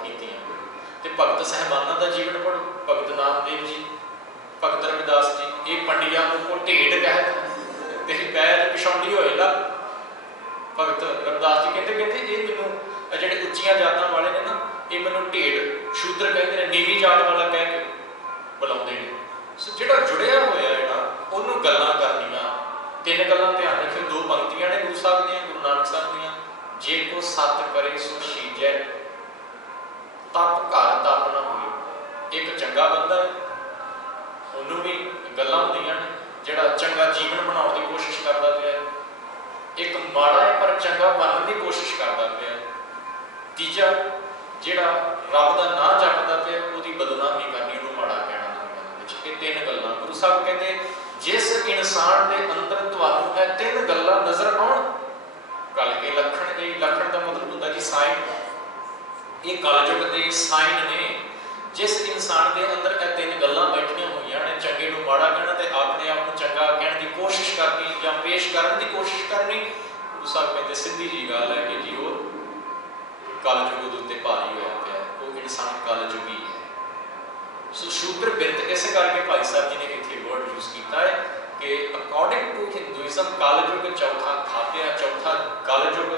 कीतियां। ते भगत साहिबाना का जीवन पढ़ो, भगत नामदेव जी, भगत रविदास जी, ये पंडिया को ढेड कहते तेरे पैर पिछौंडी होए ला। भगत रविदास जी कहते ये मैनू जिहड़े उच्चियां जातां वाले ने ना, ये मैनू ढेड शूद्र कहते हैं, नीवी जात वाला कह के बुलाउंदे ने। सो जिहड़ा जुड़िया होया है ना, उन्होंने गल्लां करनियां। तीन गल्लां ध्यान रखियो, दो पंक्तियां ने गुरु साहब दीयां, गुरु नानक साहब दीयां, जे को सत करे सो शीजै, तप घर तप ना होए। एक चंगा बंदा है, उन्होंने भी गल्लां होंदियां ने, जिहड़ा चंगा जीवन बनाउण की कोशिश करता पिया, एक माड़ा है पर चंगा बनने की कोशिश करता पिया, तीजा जिहड़ा रब का नाम जपदा पिया उसकी बदनामी करनी, उन्होंने माड़ा कहना। ये तीन गल्लां गुरु साहब कहते जिस इंसान के अंदर तुहानूं है तीन गल्लां नज़र आउण, कल के लखण आखण का मतलब होंदा कि साइन, ये कलयुग के साइन ने। जिस इंसान के अंदर यह तीन गल्लां बैठियां हुई ने, चंगे नूं माड़ा कहना ते अपने आप को चंगा कहने की कोशिश करनी या पेश करने की कोशिश करनी, गुरु साहब कहते सीधी जी गल है कि जी वो कलयुग के उत्ते भारी होया पिया, वो इंसान कलयुगी है। सो शूद्र बिरत इस करके भाई साहब जी ने इत्थे वर्ड यूज किया है कि अकॉर्डिंग टू हिंदुइज्म कलयुग चौथा खापिया, चौथा कलयुग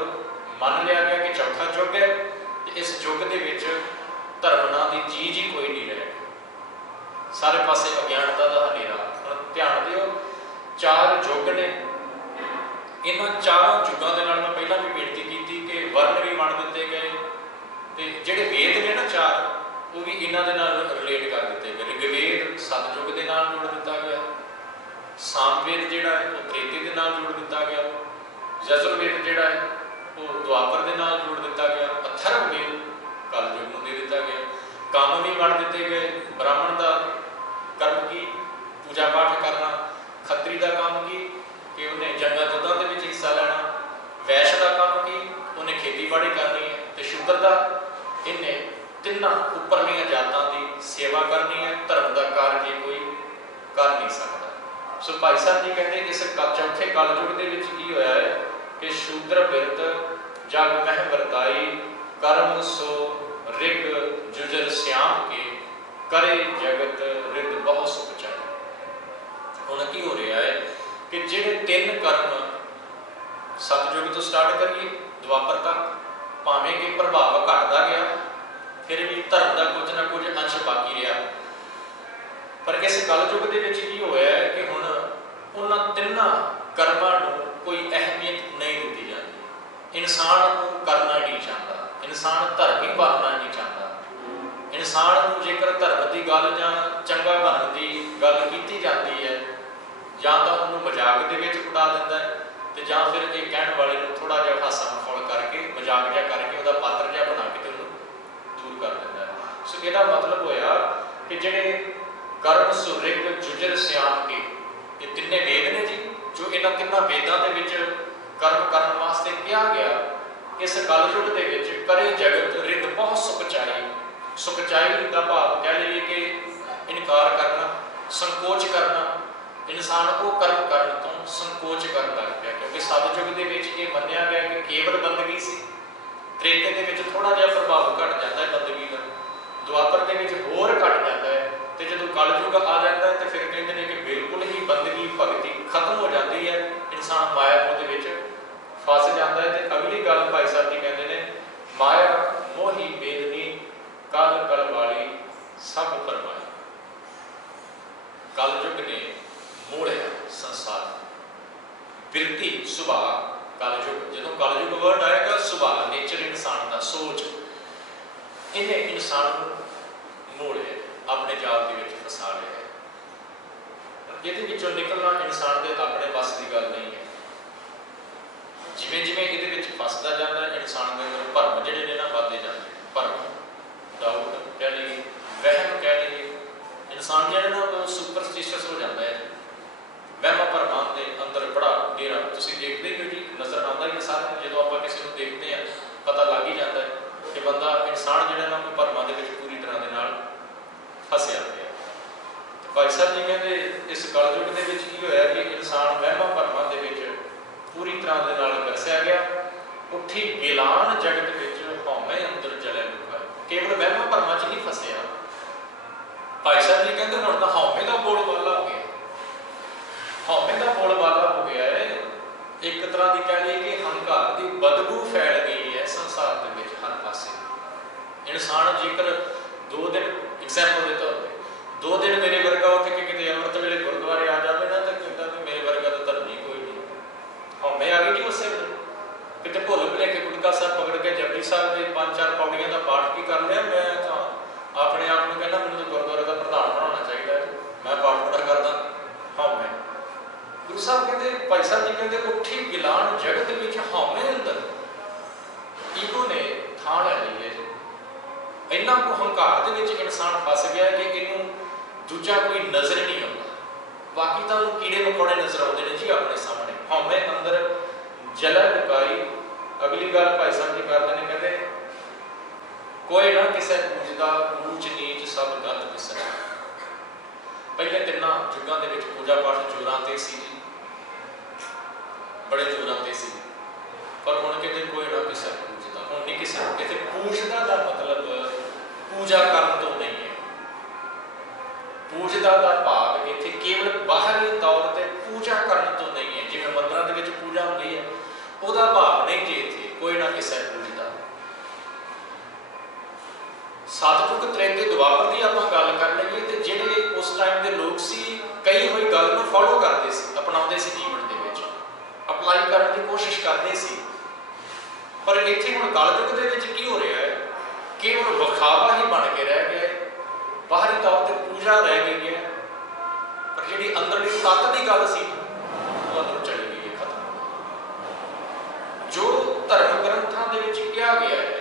मान लिया गया कि चौथा युग है। इस युग के विच धर्म नाम की चीज ही कोई नहीं रह, सारे पासे अज्ञानता का हनेरा। ध्यान दिओ, चार युग ने, इन्हां चारों युगों के नाल मैं पहला भी बेनती की कि वर्ण भी बन दिते गए, तो जिहड़े वेद ने ना चार, वो भी इन्हां दे नाल रिलेट कर दिते गए। ऋग्वेद सतयुग के नाल जोड़ दिता गया, सामवेद जिहड़ा है वो त्रेते के नाल जोड़ दिता गया, यजुर्वेद जिहड़ा है वो द्वापर के नाल जोड़ दिता गया, अथर्ववेद कलयुग नूं दे दिता गया। काम भी बन दिते गए, ब्राह्मण का कर्म की पूजा पाठ करना, खत्तरी का काम की कि उन्हें जंगा युद्धां दे विच हिस्सा लेना, वैश्य का काम की उन्हें खेतीबाड़ी करनी है, तो शूद्र का इन्हें तिन्ना उपरलियां जातां की सेवा करनी है। धर्म का कार्य कोई कर नहीं सकता। सो भाई साहब जी कहते इस चौथे कलयुग के विच की होया है कि शूद्र बिरत जग मह वरताई, कर्म सो रिग जुजर श्याम के, करे जगत रिद बहुत सुख चाहे। हुण की हो रहा है कि जिहड़े तीन कर्म सतयुग तो स्टार्ट करिए द्वापर तक, भावें कि प्रभाव घटता गया, फिर भी धर्म का कुछ ना कुछ अंश बाकी रहा। पर इस कलयुग के विच की होया है कि हुण उन्हां तिन्नां कर्मां नूं कोई अहमियत नहीं दी जाती। इंसान को करना नहीं चाहता, इंसान धर्मी बनना नहीं चाहता। इंसान को जेकर धर्म की गल जां चंगा बनने की गल की जाती है, जां तां उन्होंने मजाक दे विच उड़ा दिंदा है, तो जां फिर ये कहण वाले को थोड़ा जिहा हासा मखौल करके मजाक जिहा करके उहदा पात्र जिहा बना के उन्होंने दूर कर दिंदा है। सो इहदा मतलब होया कि जिहड़े कर्म सुरिग जुजर श्याम के, ये तिन्ने वेद ने जी, जो इन्हां तिन्नां वेदां दे विच कर्म करने वास्ते कहा गया। इस कलयुग के विच करे जगत रिद बहुत सुखचाई। सुखचाई का भाव कह लीजिए कि इनकार करना, संकोच करना। इंसान वो कर्म करने तो संकोच कर लग गया, क्योंकि सतयुग के विच ये मन्निया गया कि केवल बंदगी सी। त्रेते के विच थोड़ा जिहा प्रभाव घट जाता है बंदगी का, द्वापर के विच होर घट जाता है, तो जो कलयुग आ जाता है तो फिर कहते हैं कि बिल्कुल ही बंदगी भगती खत्म हो जाती है, इंसान माया मोह के फस जाता है। तो अगली गल भाई साहब जी कहते हैं, माया मोही बेदनी कल कल वाली सब फरमाई। कलयुग ने मोड़िया संसार, बिरती सुभाव कलयुग, जो कलयुग वर्ड आएगा सुभाव नेचर इंसान का सोच, इन्हें इंसान को मोड़िया अपने जाल के विच फसा लिया है। ये निकलना इंसान के अपने बस की गल नहीं है। जिमें जिमें ये फसदा जाता है, इंसान के अंदर भरम जिहड़े ने ना बढ़ते जाते हैं। भरम, डाउट कह लीजिए, वहम कह लीजिए, इंसान जिहड़ा ना वो सुपरस्टिशियस हो जाता है। वहम भरमां के अंदर बड़ा घेरा तुसीं देखते ही हो जी, नज़र आता ही सारे जो आप किसी को देखते हैं पता लग ही जाता है कि बंदा इंसान जिहड़ा ना भरमां दे विच पूरी तरह के नाल फसिया गया। भाई साहब जी कहते इस कलयुग के विच की होया कि इंसान वहमां भरमां दे विच पूरी तरह के नाल फसिया गया। उठी गिलान जगत विच हौमे अंदर जले लुका, केवल वहमां भरमां च नहीं फसिया। भाई साहब जी कहते हुण तां हौमे का बोलबाला हो गया, हौमे का बोलबाला हो गया है। एक तरह की कह लीए कि हंकार की बदबू फैल गई है संसार के विच हर पासे। इंसान जेकर 2 दिन एग्जाम्पल के तौर पर 2 दिन मेरे वर्गा उठ के कितने अमृत वेले गुरुद्वारे आ जाए ना, तो कहता कि मेरे वर्गा तो धर्मी कोई नहीं। हौमे आ गई जी उस वेले कितने भुल भुलेखे गुटका साहब पकड़ के जपजी साहब के 5-4 पौड़ियां का पाठ की कर लिया। मैं तो अपने आप को कहना मैंने तो गुरुद्वारे का प्रधान बनाना चाहिए, मैं पाठ बड़ा करदा। हौमे गुरु साहब कहते, भाई साहब जी कहते उठी गिलान जगत विच हौमे अंदर, ईगो ने थां ले ली है। इन्ना को हंकार के विच इंसान फस गया कि इनू दूजा कोई नज़र नहीं आता, बाकी तो कीड़े मकोड़े नजर आते हैं जी अपने सामने। हौमे अंदर जला लुकाई। अगली गल भाई साहब किसे पूजदा, ऊंच नीच सब गत विसरा। पहले तिन्ना युगों के पूजा पाठ जोरां ते सी, बड़े जोरां ते सी, पर हुण किते कोई ना किसे पूजदा। हुण नहीं किसे इत्थे पूजदा दा मतलब पूजा करन तो नहीं है। पूजदा दा भाव इत्थे केवल बाहरी तौर ते पूजा करन तो नहीं है, जिवें मंदिरां दे विच पूजा हुंदी है, ਉਹਦਾ भाव नहीं जी इत्थे कोई ना किसे पूजदा। सतयुग त्रेते दुआपर की आपां गल कर लईए तो जिहड़े उस टाइम के लोग सी कई हुई गल नूं फॉलो करते सी, अपनाउंदे सी, जीवन दे विच अप्लाई करने की कोशिश करते सी। पर इत्थे हुण कलयुग दे विच की हो रहा है, केवल विखावा ही बन के रह गया है, बाहरी तौर पर पूजा रह गई है, पर जिहड़ी अंदरली तत्त की गल सी वो अंदरों चली गई है, खत्म। जो धर्म ग्रंथां दे विच कहा गया है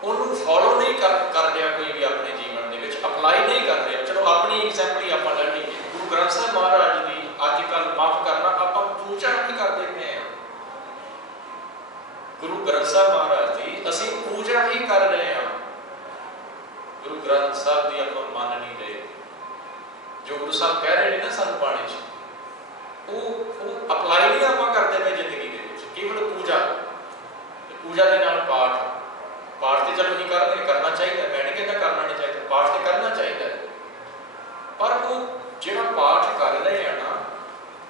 उन्होंने फॉलो नहीं कर रहा कोई भी अपने जीवन के अप्लाई नहीं कर रहा। चलो अपनी एग्जैम्पल ही आप ले लीजिए, गुरु ग्रंथ साहब महाराज की अजकल माफ करना आप पूजा नहीं करते पे हैं। गुरु ग्रंथ साहब महाराज की असी पूजा ही कर रहे हैं, गुरु ग्रंथ साहब की आप मान नहीं रहे। जो गुरु साहब कह रहे हैं ना सानू बाणी च, वो अप्लाई नहीं आप करते पे जिंदगी के, केवल पूजा, पूजा के नाल पाठ, पाठ तो चलो नहीं कर रहे, करना चाहिए, मैं नहीं कहता करना नहीं चाहिए, पाठ तो करना चाहिए, पर वो जो पाठ कर रहे हैं ना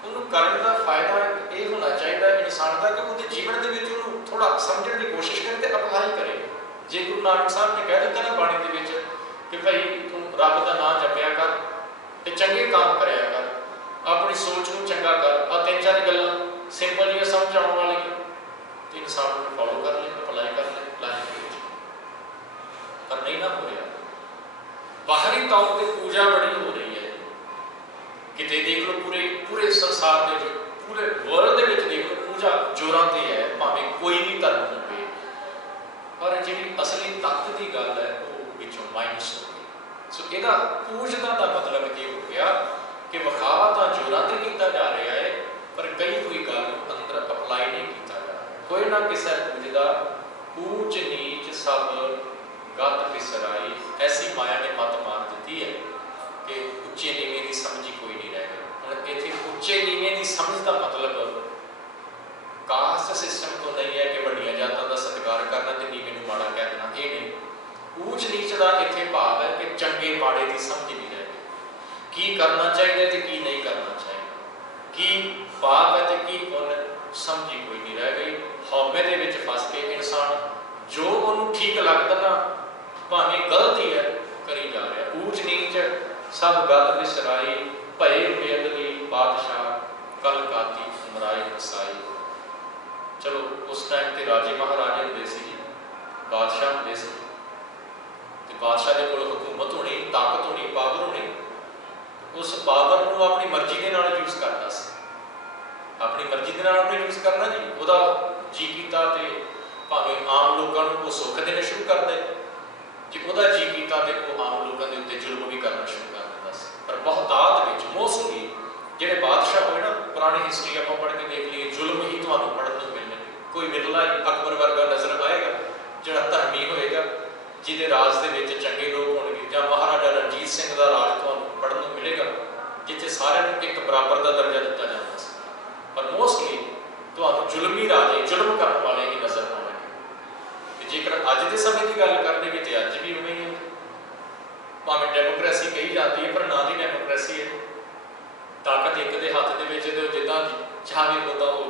उन्होंने करने का फायदा ये होना चाहिए इंसान का कि वो जीवन के थोड़ा समझने की कोशिश करे तो अप्लाई करे। जे गुरु नानक साहब ने कह दिता ना बाणी के कि भाई तू रब का नाम जपया कर ते चंगे काम कराया कर, अपनी सोच को चंगा कर, आ तीन चार गल्लां सिंपल जी समझ आने वाली तो इंसान को फॉलो कर ले, अप्लाई कर ले लाइफ के, पर नहीं ना हो रहा। बाहरी तौर पर पूजा बड़ी हो रही है, किते देख लो पूरे पूरे संसार के पूरे वर्ल्ड के देख लो पूजा जोरां ते है, भावें कोई भी धर्म होवे, पर जिहड़ी असली तत्त की गल है वो विचों माइनस हो गई। सो इहदा पूजना का मतलब ये हो गया कि विखावा तो जोरां ते कीता जा रहा है, पर कई कोई गल अंदर अप्लाई नहीं किया जा रहा। कोई ना किसे पूजदा, ऊंच नीच सब गत विसराई, ऐसी माया ने मत मार दी है कि उच्चे नीवें की समझ ही कोई नहीं रह गई। हुण इत्थे उच्चे नीवें की समझ का मतलब कास्ट सिस्टम तो नहीं है कि वड्डियां जातां दा सत्कार करना ते नीवें नूं माड़ा कह देना, ये नहीं। ऊंच नीच का इत्थे भाव है कि चंगे माड़े की समझ नहीं रह गई, की करना चाहिए ते की नहीं करना चाहिए, की पाप है ते की पुण्य समझ ही कोई नहीं रह गई। हौमे दे विच फस के इंसान जो उन्होंने ठीक लगता ना भावें गलत ही है करी जा रहा। ऊंच नीच सब गल विसराई, भय बेअदली बादशाह कल काती उमराए हसाई। चलो उस टाइम ते राजे महाराजे होंदे सी, बादशाह होंदे सी, ते बादशाह दे कोल हुकूमत होनी, ताकत होनी, पावर होनी, उस पावर को अपनी मर्जी के नाल यूज करता सी, अपनी मर्जी के नाल उन्हें यूज करना जी, उहदा जी कीता ते भावें आम लोगों को सुख देने शुरू कर दे, जे उहदा जी कीता ते वो आम लोगों के उत्ते जुल्म भी करना शुरू कर दिंदा सी। पर बहुतात विच मोस्टली जिहड़े बादशाह होए ना, पुरानी हिस्ट्री आप पढ़ के देख लीए, जुल्म ही तुहानूं पढ़न नूं मिलणगे। कोई विरला ही अकबर वर्गा नज़र आएगा जिहड़ा धर्मी होएगा, जिहदे राज दे विच चंगे लोग होणगे, जां महाराजा रणजीत सिंह दा राज तुहानूं पढ़न नूं मिलेगा जिथे सारिਆਂ ਨੂੰ एक बराबर का दर्जा दिता जाता सी। पर मोस्टली तुहानूं जुल्मी राजे, जुल्म करने वाले ही नज़र आउणगे। जेकर अज के समय की गल कर लईए तो अज भी उवें ही है, भावें डेमोक्रेसी कही जाती है पर ना ही डेमोक्रेसी है। ताकत एक दे हत्थ दे विच जिद्दां चाहे उदां वो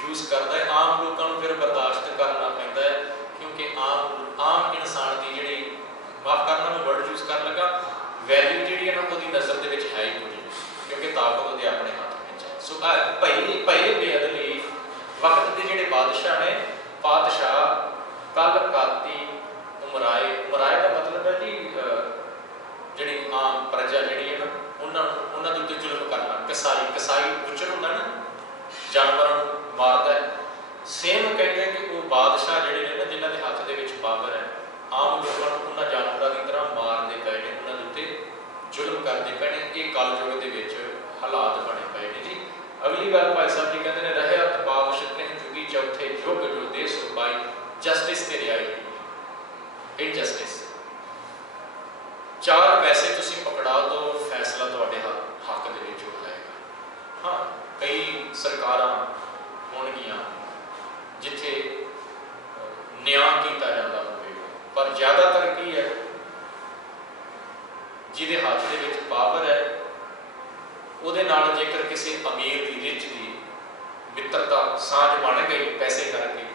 यूज करता है, आम लोगों को फिर बर्दाश्त करना पैंदा है, क्योंकि आम इंसान की जिहड़ी माफ करना मैं वर्ड यूज कर लगा वैल्यू जिहड़ी है ना उसकी नज़र दे विच है ही कुछ, क्योंकि ताकत उसके अपने हाथ में है। सो भई बेअदली वक्त के जिहड़े बादशाह ने, पातशाह कल काती उमराए, उमराए का मतलब है जी जिहड़ी आम प्रजा जिहड़ी है ना उन्होंने उत्ते जुल्म करना, कसाई, कसाई बुचर होंदा ना जानवरों मारदा है, सेम कहते हैं कि वो बादशाह जिहड़े ने ना जिन्हां दे हत्थ दे विच पावर है, आम लोगों को उन्हां जानवरों की तरह मारदे पए ने, उन्हां दे उत्ते जुल्म करदे पए ने। ये कलयुग दे विच हालात बने पए ने जी। अगली गल भाई साहब जी कहते हैं, रहत पावश जुगी चौथे युग जो देश पाई जस्टिस ते रियाई। इनजस्टिस। 4 पैसे तुसीं पकड़ा दो, फैसला तुहाडे हक दे विच हो जाएगा। हाँ, कई सरकारां होणगीआं जिथे न्याय किया जाता होवेगा, पर ज़्यादातर की है जिहदे हाथ दे विच पावर है ਉਹਦੇ ਨਾਲ जेकर किसी अमीर की रिच की मित्रता साझ बन गई पैसे करके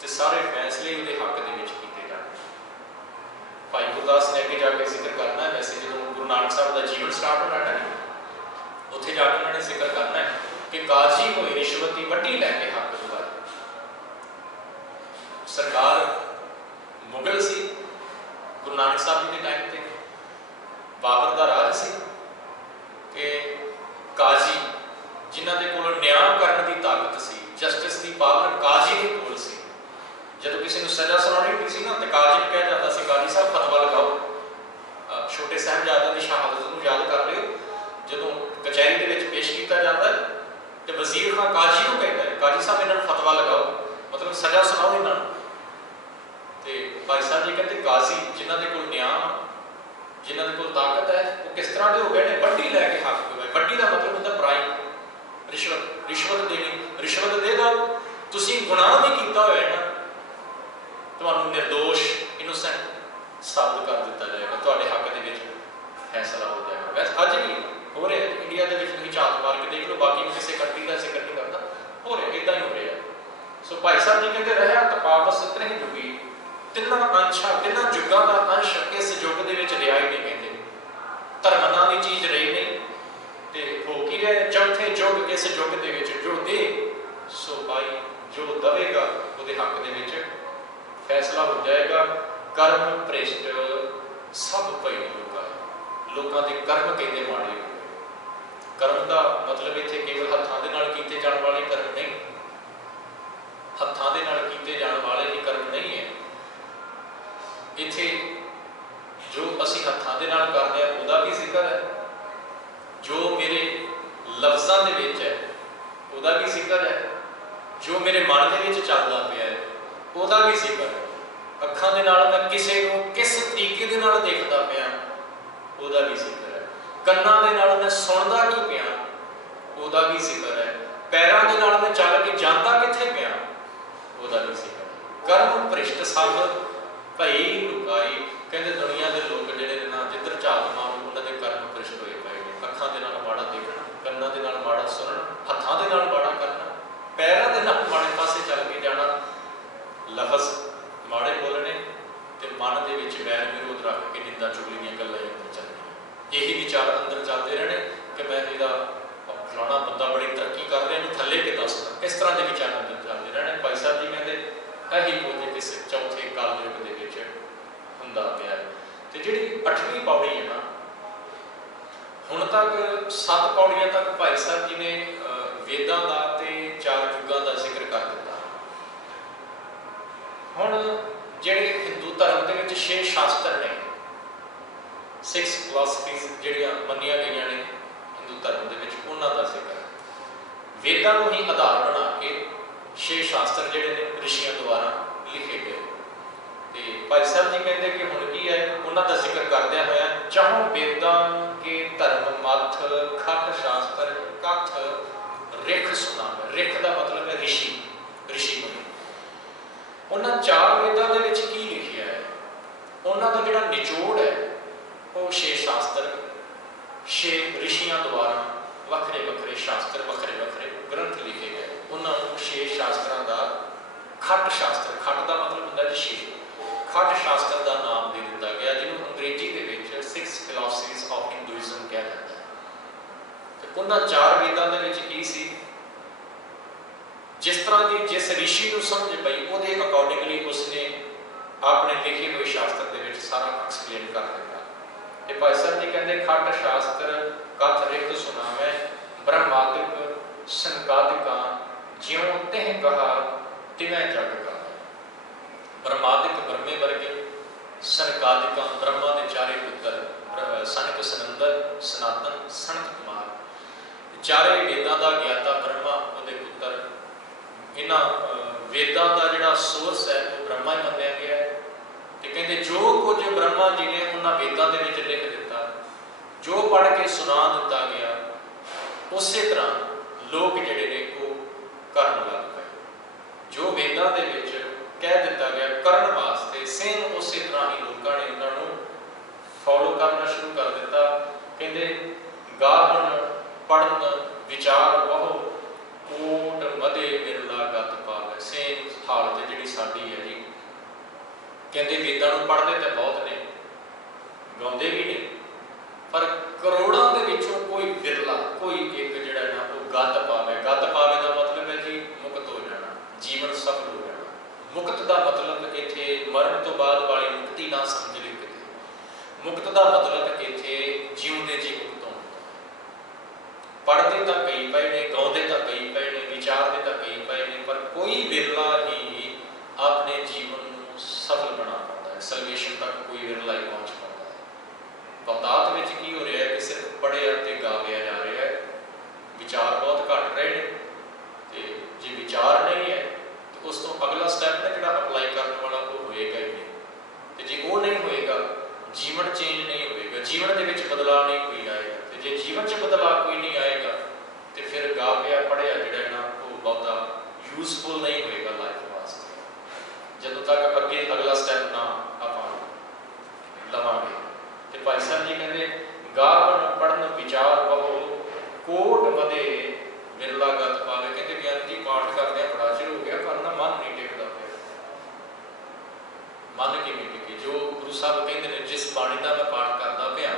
तो सारे फैसले उसके हक के किए जाते। भाई गुरदास ने अगे जाके जिक्र करना है, वैसे जो गुरु नानक साहब का जीवन स्टार्ट होना है उत्थे जाके उन्होंने जिक्र करना है कि काजी कोई रिश्वत की वड्डी लैके हक दुआए। सरकार मुगल सी गुरु नानक साहब जी के टाइम पे, बाबर का राज सी कि काजी जिन्हां दे कोल न्याय करने की ताकत सी, जस्टिस की पावर काजी के कोल सी। जदों किसी को सज़ा सुनानी होती सी ना तो काजी नूं कहा जाता सी, काजी साहब फतवा लगाओ। छोटे साहिबजादे की शहादत को याद कर लिओ, जदों कचहरी के विच पेश किया जाता है तो वजीर खां काजी को कहता है, काजी साहब इन्हां नूं फतवा लगाओ, मतलब सज़ा सुनाओ इन्हां नूं। ते भाई साहब जी कहते काजी जिन्हां दे कोल न्याय, जिन्हां दे कोल ताकत है, वो किस तरह के हो गए ने, वड्डी लैके हक दुआए। वड्डी का मतलब होता ब्राइब, रिश्वत, रिश्वत देनी। रिश्वत दे दो, तुसीं गुनाह भी किया होया ना, तुहानूं निर्दोष इनोसेंट साबित कर दिता जाएगा, तुहाडे हक दे विच फैसला हो जाएगा। वैसे अज भी हो रहा है, इंडिया के विच तुसीं झात मार के देख लो, बाकी किसी कंट्री का जिक्र नहीं करता, हो रहा है, इदां ही हो रहा है। सो भाई साहब जी कहते रहा तपापस इतने ही जुगी, तिन्ना अंशां तिन्ना जुगां का अंश इस युग दे विच रिहा ही नहीं। कहते धर्म नाम की चीज़ रही नहीं तो हो की रहा, चौथे युग इस युग दे विच जो दे सो पाई, जो दवेगा उसके हक दे विच फैसला हो जाएगा। कर्म भ्रिष्ट सब पई लोगों के कर्म कहते माड़े हो गए। कर्म का मतलब इत्थे केवल हत्थां दे नाल कीते जाण वाले कर्म नहीं, हत्थां दे नाल कीते जाण वाले ही कर्म नहीं है। इत्थे जो असी हत्थां दे नाल करदे हां उहदा भी जिक्र है, जो मेरे लफ्ज़ां दे विच है उहदा भी जिक्र है, जो मेरे मन दे विच चलदा पिया है उहदा भी जिक्र है। अखां दे नाल मैं किसी नूं किस तरीके दे नाल देखदा पिया उहदा भी जिक्र है। कन्नां दे नाल मैं सुणदा की पिया उहदा भी जिक्र है। पैरां दे नाल मैं चल के जांदा कित्थे पिया उहदा भी जिक्र है। कर्म भ्रिष्ट सब भई लुकाई। कहते दुनिया के लोग जिहड़े ना जिधर झात मारो उन्होंने कर्म भ्रिष्ट होए पए ने। अखां दे नाल माड़ा देखना, कन्नां दे नाल माड़ा सुनना, हत्थां दे नाल माड़ा करना, पैरां दे नाल माड़े पासे चल के जाना, लफज माड़े बोलने ते मन दे विच वैर विरोध रख के निंदा चुगली दीयां गल्लां अंदर चलणीआं। यही विचार अंदर चलते रहने कि मैं इहदा फलाना बंदा बड़ी तरक्की कर रहा, इहनूं थल्ले के दसदा, इस तरह के विचार अंदर चलते रहने। भाई साहब जी कहते यही कुछ किस चौथे कलयुग दे विच हुंदा पिया है। ते जिहड़ी 8वीं पौड़ी है ना, हुण तक 7 पौड़ियां तक भाई साहब जी ने वेदां दा ते 4 युगां दा जिक्र कर दिता। हुण जिहड़े हिंदू धर्म दे विच 6 शास्त्र ने, 6 फिलासफीज जिहड़ियां मन्नियां गईयां ने हिंदू धर्म दे विच, उन्हां दा जिक्र वेदां नूं ही आधार बना के 6 शास्त्र जिहड़े ने ऋषियां द्वारा लिखे गए। तो भाई साहब जी कहते कि हुण की है उन्हां दा जिक्र करदिआं होया चाहों वेदां के धर्म मथ खट शास्त्र कथ रिख सुनावे। रिख का मतलब है ऋषि, ऋषि मुनि। उन्हां 4 वेदां दे विच की लिखिआ है, उन्हां दा जिहड़ा निचोड़ है वो 6 शास्त्र 6 ऋषियां द्वारा वखरे वखरे शास्त्र वखरे वखरे ग्रंथ लिखे गए। उन्होंने 6 शास्त्रों का खट शास्त्र, खट का मतलब होता है ऋषि, खट शास्त्र का नाम दे दिता गया, जिन्होंने अंग्रेजी के विच 6 फिलासफीज ऑफ हिंदुइज्म कहा जाता है। तो उन्होंने 4 वेदां दे विच की सी, जिस तरह की जिस ऋषि को समझ पई उहदे अकॉर्डिंगली उसने अपने लिखे हुए शास्त्र के विच सारा एक्सप्लेन कर दिता। ते भाई साहब जी कहते खट शास्त्र कथ रिख सुनावे ब्रह्मादिक संकादिका ज्यों तिह कहा तिवै जग का। ब्रह्मादिक ब्रह्मे वर्गे, सनकादिका ब्रह्मा के 4 पुत्र सनक सनंदर सनातन सनत कुमार, 4 वेदां का ज्ञाता ब्रह्मा उहदे पुत्र। इन्हां वेदां का जिहड़ा सोर्स है वो ब्रह्मा ही मन्निया गया है। तो कहते जो कुछ ब्रह्मा जी ने उन्होंने वेदां दे विच लिख दिता, जो पढ़ के सुना दिता गया, उस तरह लोग जिहड़े ने वो करन लग पे। जो वेदां दे विच कह दिता गया करन वास्ते, सेम उस तरह ही लोगों ने उन्होंने फॉलो करना शुरू कर दिता। कहते गावन पढ़न विचार बहु कोट मदे बिरला गत पावे। सेम हालत जी साडी है जी। कहते वेदां नूं पढ़ते तो बहुत ने, गाउंदे भी ने, पर करोड़ों के विचों कोई बिरला, कोई एक जिहड़ा ना वो गत पावे। गत पावे का मतलब है जी मुक्त हो जाना, जीवन सफल हो जाना। मुक्त का मतलब इत्थे मरण तो बाद वाली मुक्ति ना समझ लिओ किते। मुक्त का मतलब इत्थे जीउंदे जी मुक्त होना। पढ़ते तो कई पे ने, गाउंदे तो कई पे ने, विचारते तो कई पे ने, पर कोई बिरला ही अपने जीवन को सफल बना पाता है। सलवेशन तक कोई बिरला ही पहुँच पाता है। बहुतात में की हो रहा है कि सिर्फ पढ़िया तो गाविया जा रहा है, विचार बहुत घट रहे हैं। तो जो विचार नहीं है तो उस तो अगला स्टैप है जो अप्लाई करने वाला वो होएगा ही नहीं। तो जो वो नहीं होएगा, जीवन चेंज नहीं होएगा, जीवन के बदलाव नहीं कोई आएगा। तो जो जीवन च बदलाव कोई नहीं आएगा तो फिर गाविया पढ़िया जो ना वो बहुता यूजफुल नहीं होएगा लाइफ वास्ते, जदों तक अगे अगला स्टैप ना आप लवांगे। तो भाई साहब जी कहते गावन पढ़न विचार बहु कोट मदे बिरला गत पावे। कहते ज्ञान जी पाठ करते हैं बड़ा चिर हो गया पर ना मन नहीं टेकता पे। मन किवें टिके? जो गुरु साहब कहते हैं जिस बाणी का मैं पाठ करता पिया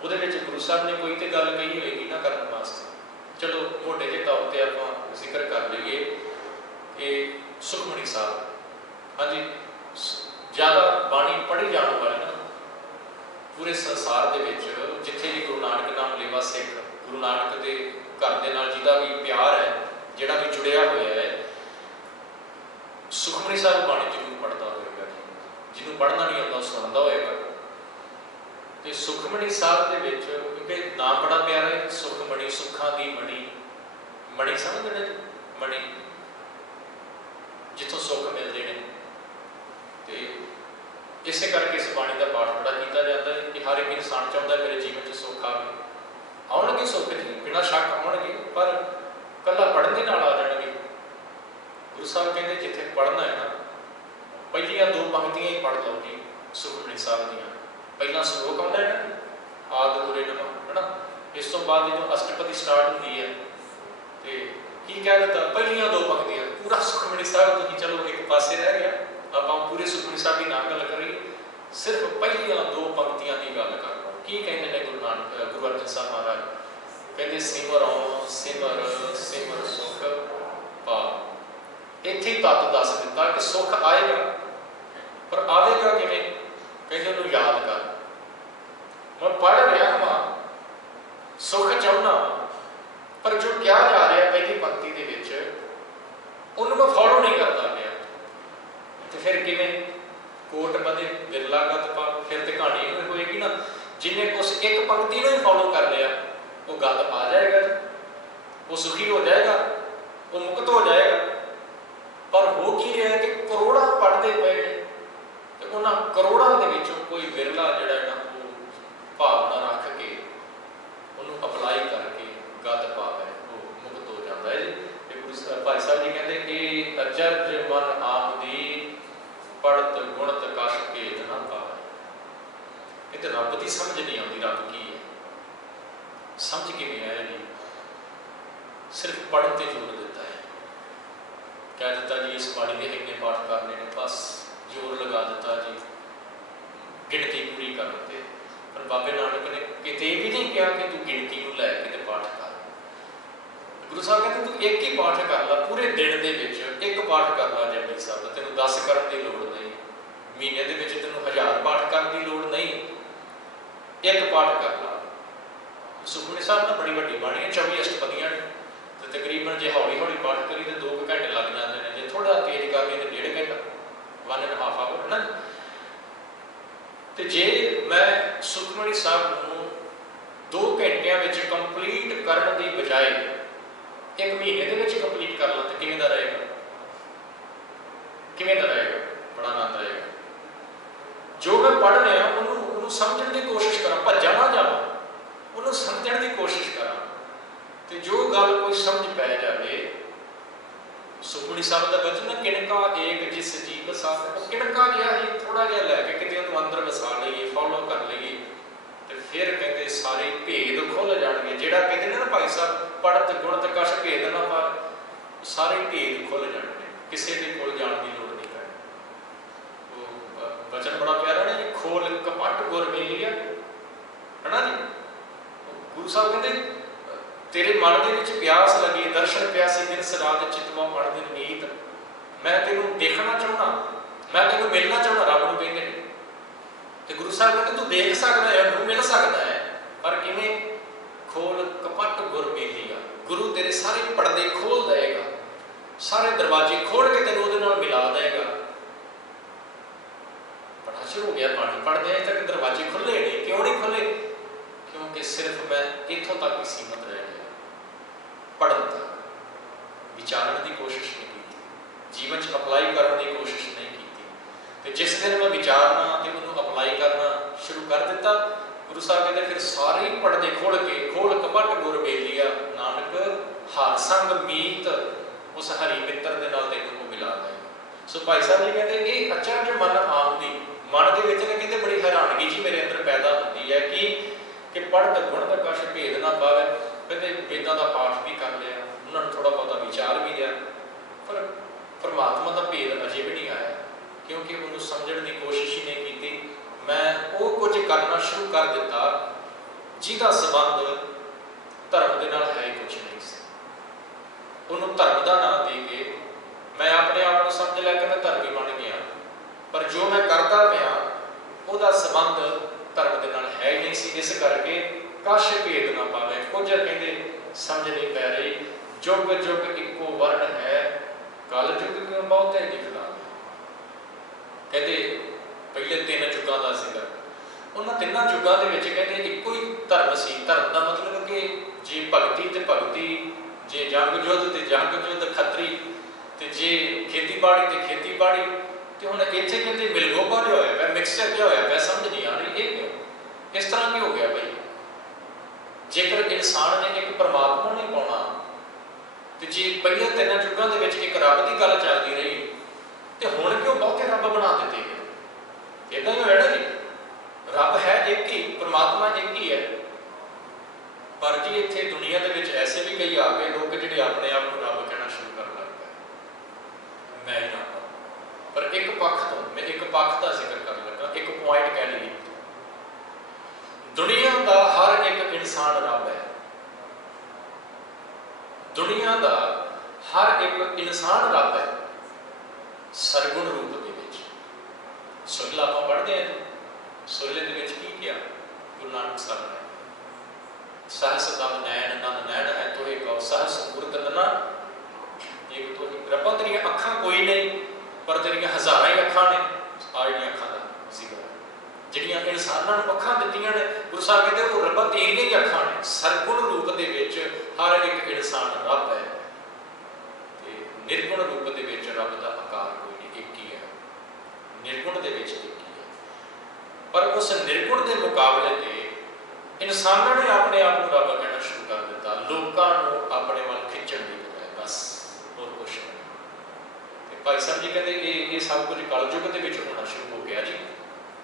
वो गुरु साहब ने कोई तो गल कही होगी ना करने वास्ते। चलो मोटे जे तौर पर आप जिक्र कर लीए कि सुखमणी साहब, हाँ जी, ज़्यादा बाणी पढ़ी जाने वाली ना पूरे संसार के जिथे भी गुरु नानक नाम लेवा सिख, गुरु नानक के घर के नाल जिहदा भी प्यार है, जिहड़ा भी जुड़िया होया है, सुखमणी साहब बाणी जरूर पढ़ता होगा। जिन्होंने पढ़ना नहीं आता सुनता होगा। तो सुखमणी साहब के क्योंकि नाम बड़ा प्यारा है, सुखमणी, सुखा दी मणि, मणि समझ रहे जी, मणि जितों सुख मिलते हैं। तो इस करके इस बाणी का पाठ बड़ा किया जाता है कि हर एक इंसान चाहता है मेरे जीवन में सुख आवे। आउणगे सुख जी, बिना शक आउणगे, पर कला पढ़न के नाल आ जाएंगे। गुरु साहब कहते जिथे पढ़ना है ना, पहलियां दो पंक्तियां ही पढ़ लो जी सुखमणी साहब दियां। पहला श्लोक आता है ना, आदि गुरे नमः, है ना। इस तो बाद जो अष्टपदी स्टार्ट होती है तो की कह दिता, पहलियां दो पंक्तियां पूरा सुखमणी साहब तो चलो एक पासे रह गया। आप पूरे सुखमणी साहब की ना गल करिए, सिर्फ पहलियां दो पंक्तियां की गल कर लो। की कहते हैं गुरु नानक गुरु अर्जन साहब महाराज कहते सिमरो सिमर सिमर सुख पा। इत्थे ही तत्त दस दिता कि सुख आएगा, पर आवेगा किवें? कहते उन्होंने याद कर। मैं पढ़ रहा हाँ, सुख चाहना, पर जो क्या जा रहा है पहली पंक्ति के उन्होंने मैं फॉलो नहीं करता गया, तो फिर किवें? कोट मदे बिरला गत पा। फिर तो कहानी होएगी ना, जिन्हें उस एक पंक्ति को ही फॉलो कर लिया वो गत पा जाएगा, वो सुखी हो जाएगा, वो मुक्त हो जाएगा। पर हो की रहा है कि करोड़ा पढ़ते पे तो उन्होंने करोड़ों के कोई बिरला जड़ा ना वो भावना रख के उन्होंने अपलाई करके गत पावे वो मुक्त हो जाता है जी। गुरु भाई साहब जी कहते कि अचरज मन आमदी पढ़त गुणत कश भेद ना पावे। ये तो रब की समझ नहीं आती, रब की है समझ किवें आया जी? सिर्फ पढ़न पर जोर देता है, कह दिता जी इस बाणी के इतने पाठ करने ने, बस जोर लगा दिता जी गिनती पूरी करते। पर बाबे नानक ने किते भी नहीं कहा कि तू गिनती को लैके पाठ कर। गुरु साहब कहते तू एक ही पाठ कर ला, पूरे दिन के एक पाठ कर ला जपजी साहब का, तेन 10 करने की लोड़ नहीं, महीने के तेन 1000 पाठ करने की लोड़ नहीं, एक पाठ कर ला। सुखमणी साहब ने बड़ी वड्डी बाणी है, 24 अष्टपदियां ने, तो तकरीबन जो हौली हौली पाठ करी तो 2 घंटे लग जाते हैं, जो थोड़ा तेज कर लिए तो 1.5 घंटा, 1.5 आवर है ना। तो जे मैं सुखमणी साहब को 2 घंटिया कंप्लीट करने की बजाय 1 महीने के कंप्लीट कर लो तो किवें दा रहेगा? किवें दा रहेगा? बड़ा आनंद आएगा। जो मैं पढ़ रहा ਉਹਨੂੰ ਸਮਝਣ ਦੀ ਕੋਸ਼ਿਸ਼ ਕਰਾਂ, ਭੱਜਾ ਨਾ ਜਾਵਾਂ, ਉਹਨੂੰ ਸਮਝਣ ਦੀ ਕੋਸ਼ਿਸ਼ ਕਰਾਂ। ਤੇ ਜੋ ਗੱਲ ਕੋਈ ਸਮਝ ਪੈ ਜਾਵੇ, ਸੁਖਮਨੀ ਸਾਹਿਬ ਦਾ ਬਚਨ ਨਾ, ਕਿਣਕਾ ਏਕ ਜਿਸ ਜੀਵ ਸਾਥ, ਉਹ ਕਿਣਕਾ ਜਿਹਾ ਹੀ ਥੋੜਾ ਜਿਹਾ ਲੈ ਕੇ ਕਿਤੇ ਉਹਨੂੰ ਅੰਦਰ ਵਸਾ ਲਈਏ, ਫੋਲੋ ਕਰ ਲਈਏ, ਤੇ ਫਿਰ ਕਹਿੰਦੇ ਸਾਰੇ ਭੇਦ ਖੁੱਲ ਜਾਣਗੇ। ਜਿਹੜਾ ਕਹਿੰਦੇ ਨੇ ਨਾ ਭਾਈ ਸਾਹਿਬ, ਪੜ੍ਹਤ ਗੁਣਤ ਕਛ ਭੇਦ ਨਾ ਪਾਏ, ਸਾਰੇ ਭੇਦ ਖੁੱਲ ਜਾਣਗੇ, ਕਿਸੇ ਦੇ ਕੋਲ ਜਾਣ ਦੀ ਲੋੜ ਨਹੀਂ ਪੈਣੀ। ਉਹ ਬਚਨ ਬੜਾ ਪਿਆਰਾ ਨਾ ਜੀ, ਖੋਲ ਕਪਟ ਗੁਰ ਮੇਲੀਆ, ਹੈ ਨਾ ਜੀ। ਗੁਰੂ ਸਾਹਿਬ ਕਹਿੰਦੇ ਤੇਰੇ ਮਨ ਦੇ ਵਿੱਚ ਪਿਆਸ ਲੱਗੀ, ਦਰਸ਼ਨ ਪਿਆਸੀ ਦਿਨ ਸਰਾਧ ਚਿਤਵਾ ਪੜ ਦਿਨ ਨੀਤ, ਮੈਂ ਤੈਨੂੰ ਦੇਖਣਾ ਚਾਹੁੰਦਾ, ਮੈਂ ਤੈਨੂੰ ਮਿਲਣਾ ਚਾਹੁੰਦਾ, ਰੱਬ ਨੂੰ ਕਹਿੰਦੇ ਨੇ। ਤੇ ਗੁਰੂ ਸਾਹਿਬ ਕਹਿੰਦੇ ਤੂੰ ਦੇਖ ਸਕਦਾ ਹੈ, ਉਹਨੂੰ ਮਿਲ ਸਕਦਾ ਹੈ, ਪਰ ਕਿਵੇਂ? ਖੋਲ ਕਪਟ ਗੁਰ ਮੇਲੀਆ, ਗੁਰੂ ਤੇਰੇ ਸਾਰੇ ਪਰਦੇ ਖੋਲ ਦੇਗਾ, ਸਾਰੇ ਦਰਵਾਜ਼ੇ ਖੋਲ ਕੇ ਤੈਨੂੰ ਉਹਦੇ ਨਾਲ ਮਿਲਾ ਦੇਗਾ। ਪੜ੍ਹਨਾ ਸ਼ੁਰੂ ਹੋ ਗਿਆ, ਬਾਣੀ ਪੜ੍ਹਦੇ ਅਜੇ ਤੱਕ ਦਰਵਾਜ਼ੇ ਖੁੱਲੇ ਨਹੀਂ। ਕਿਉਂ ਨਹੀਂ ਖੁੱਲੇ? ਕਿਉਂਕਿ ਸਿਰਫ ਮੈਂ ਇੱਥੋਂ ਤੱਕ ਹੀ ਸੀਮਤ ਰਹਿ ਗਿਆ, ਪੜ੍ਹਨ ਤੱਕ, ਵਿਚਾਰਨ ਦੀ ਕੋਸ਼ਿਸ਼ ਨਹੀਂ ਕੀਤੀ, ਜੀਵਨ 'ਚ ਅਪਲਾਈ ਕਰਨ ਦੀ ਕੋਸ਼ਿਸ਼ ਨਹੀਂ ਕੀਤੀ। ਤੇ ਜਿਸ ਦਿਨ ਮੈਂ ਵਿਚਾਰਨਾ ਤੇ ਉਹਨੂੰ ਅਪਲਾਈ ਕਰਨਾ ਸ਼ੁਰੂ ਕਰ ਦਿੱਤਾ, ਗੁਰੂ ਸਾਹਿਬ ਕਹਿੰਦੇ ਫਿਰ ਸਾਰੇ ਹੀ ਪੜ੍ਹਦੇ ਖੋਲ ਕੇ, ਖੋਲ ਕਪਟ ਗੁਰ ਮੇਲੀਆ, ਨਾਨਕ ਹਰ ਸੰਗ ਮੀਤ, ਉਸ ਹਰੀ ਮਿੱਤਰ ਦੇ ਨਾਲ ਤੈਨੂੰ ਉਹ ਮਿਲਾ ਦੇ। ਸੋ ਭਾਈ ਸਾਹਿਬ ਜੀ ਕਹਿੰਦੇ ਇਹ ਅਚਰਜ ਮਨ ਆਉਂਦੀ, ਮਨ ਦੇ ਵਿੱਚ ਕਹਿੰਦੇ ਬੜੀ ਹੈਰਾਨਗੀ ਜੀ ਮੇਰੇ ਅੰਦਰ ਪੈਦਾ ਹੁੰਦੀ ਹੈ ਕਿ ਪੜ੍ਹਤ ਗੁਣਤ ਕਛ ਭੇਦ ਨਾ ਪਾਵੇ। ਕਹਿੰਦੇ ਵੇਦਾਂ ਦਾ ਪਾਠ ਵੀ ਕਰ ਲਿਆ, ਉਹਨਾਂ ਨੂੰ ਥੋੜ੍ਹਾ ਬਹੁਤਾ ਵਿਚਾਰ ਵੀ ਲਿਆ, ਪਰ ਪਰਮਾਤਮਾ ਦਾ ਭੇਦ ਅਜੇ ਵੀ ਨਹੀਂ ਆਇਆ, ਕਿਉਂਕਿ ਉਹਨੂੰ ਸਮਝਣ ਦੀ ਕੋਸ਼ਿਸ਼ ਹੀ ਨਹੀਂ ਕੀਤੀ। ਮੈਂ ਉਹ ਕੁਝ ਕਰਨਾ ਸ਼ੁਰੂ ਕਰ ਦਿੱਤਾ ਜਿਹਦਾ ਸੰਬੰਧ ਧਰਮ ਦੇ ਨਾਲ ਹੈ ਹੀ ਕੁਛ ਨਹੀਂ ਸੀ। ਉਹਨੂੰ ਧਰਮ ਦਾ ਨਾਮ ਦੇ ਕੇ ਮੈਂ ਆਪਣੇ ਆਪ ਨੂੰ ਸਮਝ ਲਿਆ ਕਿ ਮੈਂ ਧਰਮੀ ਬਣ ਗਿਆ, ਪਰ ਜੋ ਮੈਂ ਕਰਦਾ ਪਿਆ ਉਹਦਾ ਸੰਬੰਧ ਧਰਮ ਦੇ ਨਾਲ ਹੈ ਹੀ ਨਹੀਂ ਸੀ। ਇਸ ਕਰਕੇ ਕਛ ਭੇਦ ਨਾ ਪਾਵੇ, ਕੁਝ ਕਹਿੰਦੇ ਸਮਝ ਨਹੀਂ ਪੈ ਰਹੀ। ਜੁਗ ਜੁਗ ਇੱਕੋ ਵਰਣ ਹੈ, ਕਲ ਯੁਗ ਕਿਉਂ ਬਹੁਤੇ ਦਿਖਦਾ। ਕਹਿੰਦੇ ਪਹਿਲੇ 3 ਯੁੱਗਾਂ ਦਾ ਜ਼ਿਕਰ, ਉਹਨਾਂ 3 ਯੁੱਗਾਂ ਦੇ ਵਿੱਚ ਕਹਿੰਦੇ ਇੱਕੋ ਹੀ ਧਰਮ ਸੀ। ਧਰਮ ਦਾ ਮਤਲਬ ਕਿ ਜੇ ਭਗਤੀ ਤੇ ਭਗਤੀ, ਜੇ ਜੰਗ ਯੁੱਧ ਤੇ ਜੰਗ ਯੁੱਧ, ਖੱਤਰੀ ਤੇ ਜੇ ਖੇਤੀਬਾੜੀ ਤੇ ਖੇਤੀਬਾੜੀ। ਤੇ ਹੁਣ ਇੱਥੇ ਕਹਿੰਦੇ ਮਿਲਗੋਬਾ ਜਿਹਾ ਹੋਇਆ ਪਿਆ, ਮਿਕਸਚਰ ਜਿਹਾ ਹੋਇਆ ਪਿਆ, ਸਮਝ ਨਹੀਂ ਆ ਰਹੀ ਇਹ ਕਿਉਂ, ਇਸ ਤਰ੍ਹਾਂ ਕੀ ਹੋ ਗਿਆ ਭਾਈ? ਜੇਕਰ ਇਨਸਾਨ ਨੇ ਇੱਕ ਪਰਮਾਤਮਾ ਨਹੀਂ ਪਾਉਣਾ, ਤੇ ਜੇ ਪਹਿਲੇ 3 ਯੁੱਗਾਂ ਦੇ ਵਿੱਚ ਇੱਕ ਰੱਬ ਦੀ ਗੱਲ ਚੱਲਦੀ ਰਹੀ, ਤੇ ਹੁਣ ਕਿਉਂ ਬਹੁਤੇ ਰੱਬ ਬਣਾ ਦਿੱਤੇ ਗਏ? ਇੱਦਾਂ ਹੀ ਹੋਇਆ ਨਾ ਜੀ, ਰੱਬ ਹੈ ਇੱਕ ਹੀ, ਪਰਮਾਤਮਾ ਇੱਕ ਹੀ ਹੈ, ਪਰ ਜੀ ਇੱਥੇ ਦੁਨੀਆ ਦੇ ਵਿੱਚ ਐਸੇ ਵੀ ਕਈ ਆ ਗਏ ਲੋਕ ਜਿਹੜੇ ਆਪਣੇ ਆਪ ਨੂੰ ਰੱਬ ਕਹਿਣਾ ਸ਼ੁਰੂ ਕਰਨ ਲੱਗ ਪਏ, ਮੈਂ ਹੀ ਰੱਬ। ਪਰ ਇੱਕ ਪੱਖ ਤੋਂ ਮੈਂ ਇੱਕ ਪੱਖ ਦਾ ਜ਼ਿਕਰ ਕਰਨ ਲੱਗਾ, ਇੱਕ ਪੁਆਇੰਟ ਕਹਿ ਲਈ, ਦੁਨੀਆ ਦਾ ਹਰ ਇੱਕ ਇਨਸਾਨ ਰੱਬ ਹੈ। ਦੁਨੀਆ ਦਾ ਹਰ ਇੱਕ ਇਨਸਾਨ ਰੱਬ ਹੈ, ਸਰਗੁਣ ਰੂਪ ਦੇ ਵਿੱਚ। ਸੋਹਿਲਾ ਆਪਾਂ ਪੜ੍ਹਦੇ ਹਾਂ, ਸੋਹਿਲੇ ਦੇ ਵਿੱਚ ਕੀ ਕਿਹਾ ਗੁਰੂ ਨਾਨਕ ਸਾਹਿਬ ਨੇ? ਸਹਸ ਦਮ ਨੈਣ ਨੰਦ ਨੈਣ ਹੈ ਤੋਹੇ ਕਉ, ਸਹਸ ਗੁਰਤ ਨਨਾ ਇੱਕ ਤੋਹੀ। ਰੱਬਾ ਤੇਰੀਆਂ ਅੱਖਾਂ ਕੋਈ ਨਹੀਂ, ਪਰ ਤੇਰੀਆਂ ਹਜ਼ਾਰਾਂ ਹੀ ਅੱਖਾਂ ਨੇ। ਆ ਜਿਹੜੀਆਂ ਅੱਖਾਂ ਦਾ ਜ਼ਿਕਰ, ਜਿਹੜੀਆਂ ਇਨਸਾਨਾਂ ਨੂੰ ਅੱਖਾਂ ਦਿੱਤੀਆਂ ਨੇ, ਗੁਰੂ ਸਾਹਿਬ ਕਹਿੰਦੇ ਉਹ ਰੱਬਾ ਤੇਰੀਆਂ ਹੀ ਅੱਖਾਂ ਨੇ। ਸਰਗੁਣ ਰੂਪ ਦੇ ਵਿੱਚ ਹਰ ਇੱਕ ਇਨਸਾਨ ਰੱਬ ਹੈ, ਤੇ ਨਿਰਗੁਣ ਰੂਪ ਦੇ ਵਿੱਚ ਰੱਬ ਦਾ ਆਕਾਰ ਕੋਈ ਨਹੀਂ, ਇੱਕ ਹੀ ਹੈ। ਨਿਰਗੁਣ ਦੇ ਵਿੱਚ ਇੱਕ ਹੀ ਹੈ, ਪਰ ਉਸ ਨਿਰਗੁਣ ਦੇ ਮੁਕਾਬਲੇ ਤੇ ਇਨਸਾਨਾਂ ਨੇ ਆਪਣੇ ਆਪ ਨੂੰ ਰੱਬ ਕਹਿਣਾ ਸ਼ੁਰੂ ਕਰ ਦਿੱਤਾ, ਲੋਕਾਂ ਨੂੰ ਆਪਣੇ ਵੱਲ ਖਿੱਚਣ ਦੀ ਬਜਾਏ, ਬਸ ਹੋਰ ਕੁਛ ਨਹੀਂ। ਤੇ ਭਾਈ ਸਾਹਿਬ ਜੀ ਕਹਿੰਦੇ ਇਹ ਸਭ ਕੁਝ ਕਲਯੁੱਗ ਦੇ ਵਿੱਚ ਹੋਣਾ ਸ਼ੁਰੂ ਹੋ ਗਿਆ ਜੀ,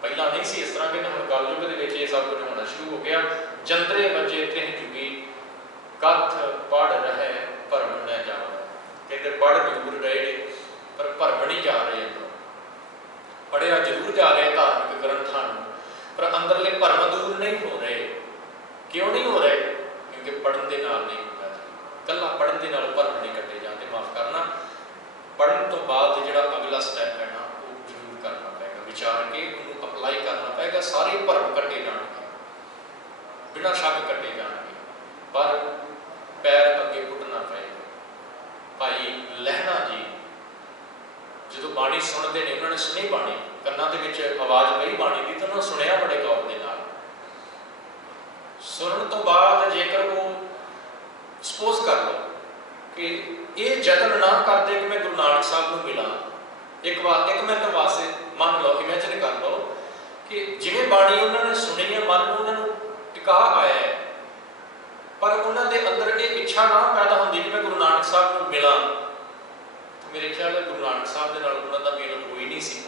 ਪਹਿਲਾਂ ਨਹੀਂ ਸੀ ਇਸ ਤਰ੍ਹਾਂ। ਕਹਿੰਦੇ ਹੁਣ ਕਲਯੁੱਗ ਦੇ ਵਿੱਚ ਇਹ ਸਭ ਕੁਝ ਹੋਣਾ ਸ਼ੁਰੂ ਹੋ ਗਿਆ। ਜੰਤਰੇ ਵੱਜੇ ਤਿਹ ਜੁਗੀ, ਕਥ ਪੜ੍ਹ ਰਹੇ ਭਰਮ ਨਾ ਜਾਵੇ। ਕਹਿੰਦੇ ਪੜ੍ਹ ਜ਼ਰੂਰ ਰਹੇ ਨੇ, ਪਰ ਭਰਮ ਨਹੀਂ ਜਾ ਰਹੇ। ਪੜ੍ਹਿਆ ਜ਼ਰੂਰ ਜਾ ਰਹੇ ਧਾਰਮਿਕ ਗ੍ਰੰਥਾਂ ਨੂੰ, ਪਰ ਅੰਦਰਲੇ ਭਰਮ ਦੂਰ ਨਹੀਂ ਹੋ ਰਹੇ। ਕਿਉਂ ਨਹੀਂ ਹੋ ਰਹੇ? ਕਿਉਂਕਿ ਪੜ੍ਹਨ ਦੇ ਨਾਲ ਨਹੀਂ ਹੁੰਦਾ। ਇਕੱਲਾ ਪੜ੍ਹਨ ਦੇ ਨਾਲ ਭਰਮ ਨਹੀਂ ਕੱਟੇ ਜਾਂਦੇ, ਮਾਫ਼ ਕਰਨਾ। ਪੜ੍ਹਨ ਤੋਂ ਬਾਅਦ ਜਿਹੜਾ ਅਗਲਾ ਸਟੈਪ ਹੈ ਨਾ, ਉਹ ਜ਼ਰੂਰ ਕਰਨਾ ਪਏਗਾ, ਵਿਚਾਰ ਕੇ ਉਹਨੂੰ ਅਪਲਾਈ ਕਰਨਾ ਪਏਗਾ। ਸਾਰੇ ਭਰਮ ਕੱਟੇ ਜਾਣਗੇ, ਬਿਨਾਂ ਸ਼ੱਕ ਕੱਟੇ ਜਾਣਗੇ, ਪਰ ਪੈਰ ਅੱਗੇ ਪੁੱਟਣਾ ਪਏਗਾ। ਭਾਈ ਲਹਿਣਾ ਜੀ ਜਦੋਂ ਬਾਣੀ ਸੁਣਦੇ ਨੇ, ਉਹਨਾਂ ਨੇ ਸੁਣੀ ਬਾਣੀ, ਕੰਨਾਂ ਦੇ ਵਿੱਚ ਆਵਾਜ਼ ਪਈ ਬਾਣੀ ਦੀ, ਤਾਂ ਉਹਨਾਂ ਸੁਣਿਆ ਬੜੇ ਗੌਰ ਦੇ ਨਾਲ। ਸੁਣਨ ਤੋਂ ਬਾਅਦ ਜੇਕਰ ਉਹ ਸਪੋਜ਼ ਕਰ ਲਓ ਕਿ ਇਹ ਯਤਨ ਨਾ ਕਰਦੇ ਕਿ ਮੈਂ ਗੁਰੂ ਨਾਨਕ ਸਾਹਿਬ ਨੂੰ ਮਿਲਾਂ, ਇੱਕ ਮਿੰਟ ਵਾਸਤੇ ਮੰਨ ਲਓ, ਇਮੈਜਿਨ ਕਰ ਲਓ ਇਹ ਬਾਣੀ ਉਹਨਾਂ ਨੇ ਸੁਣੀ ਹੈ, ਮਨ ਨੂੰ ਉਹਨਾਂ ਨੂੰ ਟਿਕਾ ਆਇਆ ਹੈ, ਪਰ ਉਹਨਾਂ ਦੇ ਅੰਦਰ ਇਹ ਇੱਛਾ ਨਾ ਪੈਦਾ ਹੁੰਦੀ ਕਿ ਮੈਂ ਗੁਰੂ ਨਾਨਕ ਸਾਹਿਬ ਨੂੰ ਮਿਲਾਂ। ਮੇਰੇ ਖਿਆਲ ਹੈ ਗੁਰੂ ਨਾਨਕ ਸਾਹਿਬ ਦੇ ਨਾਲ ਉਹਨਾਂ ਦਾ ਮੇਲ ਹੋਈ ਨਹੀਂ ਸੀ।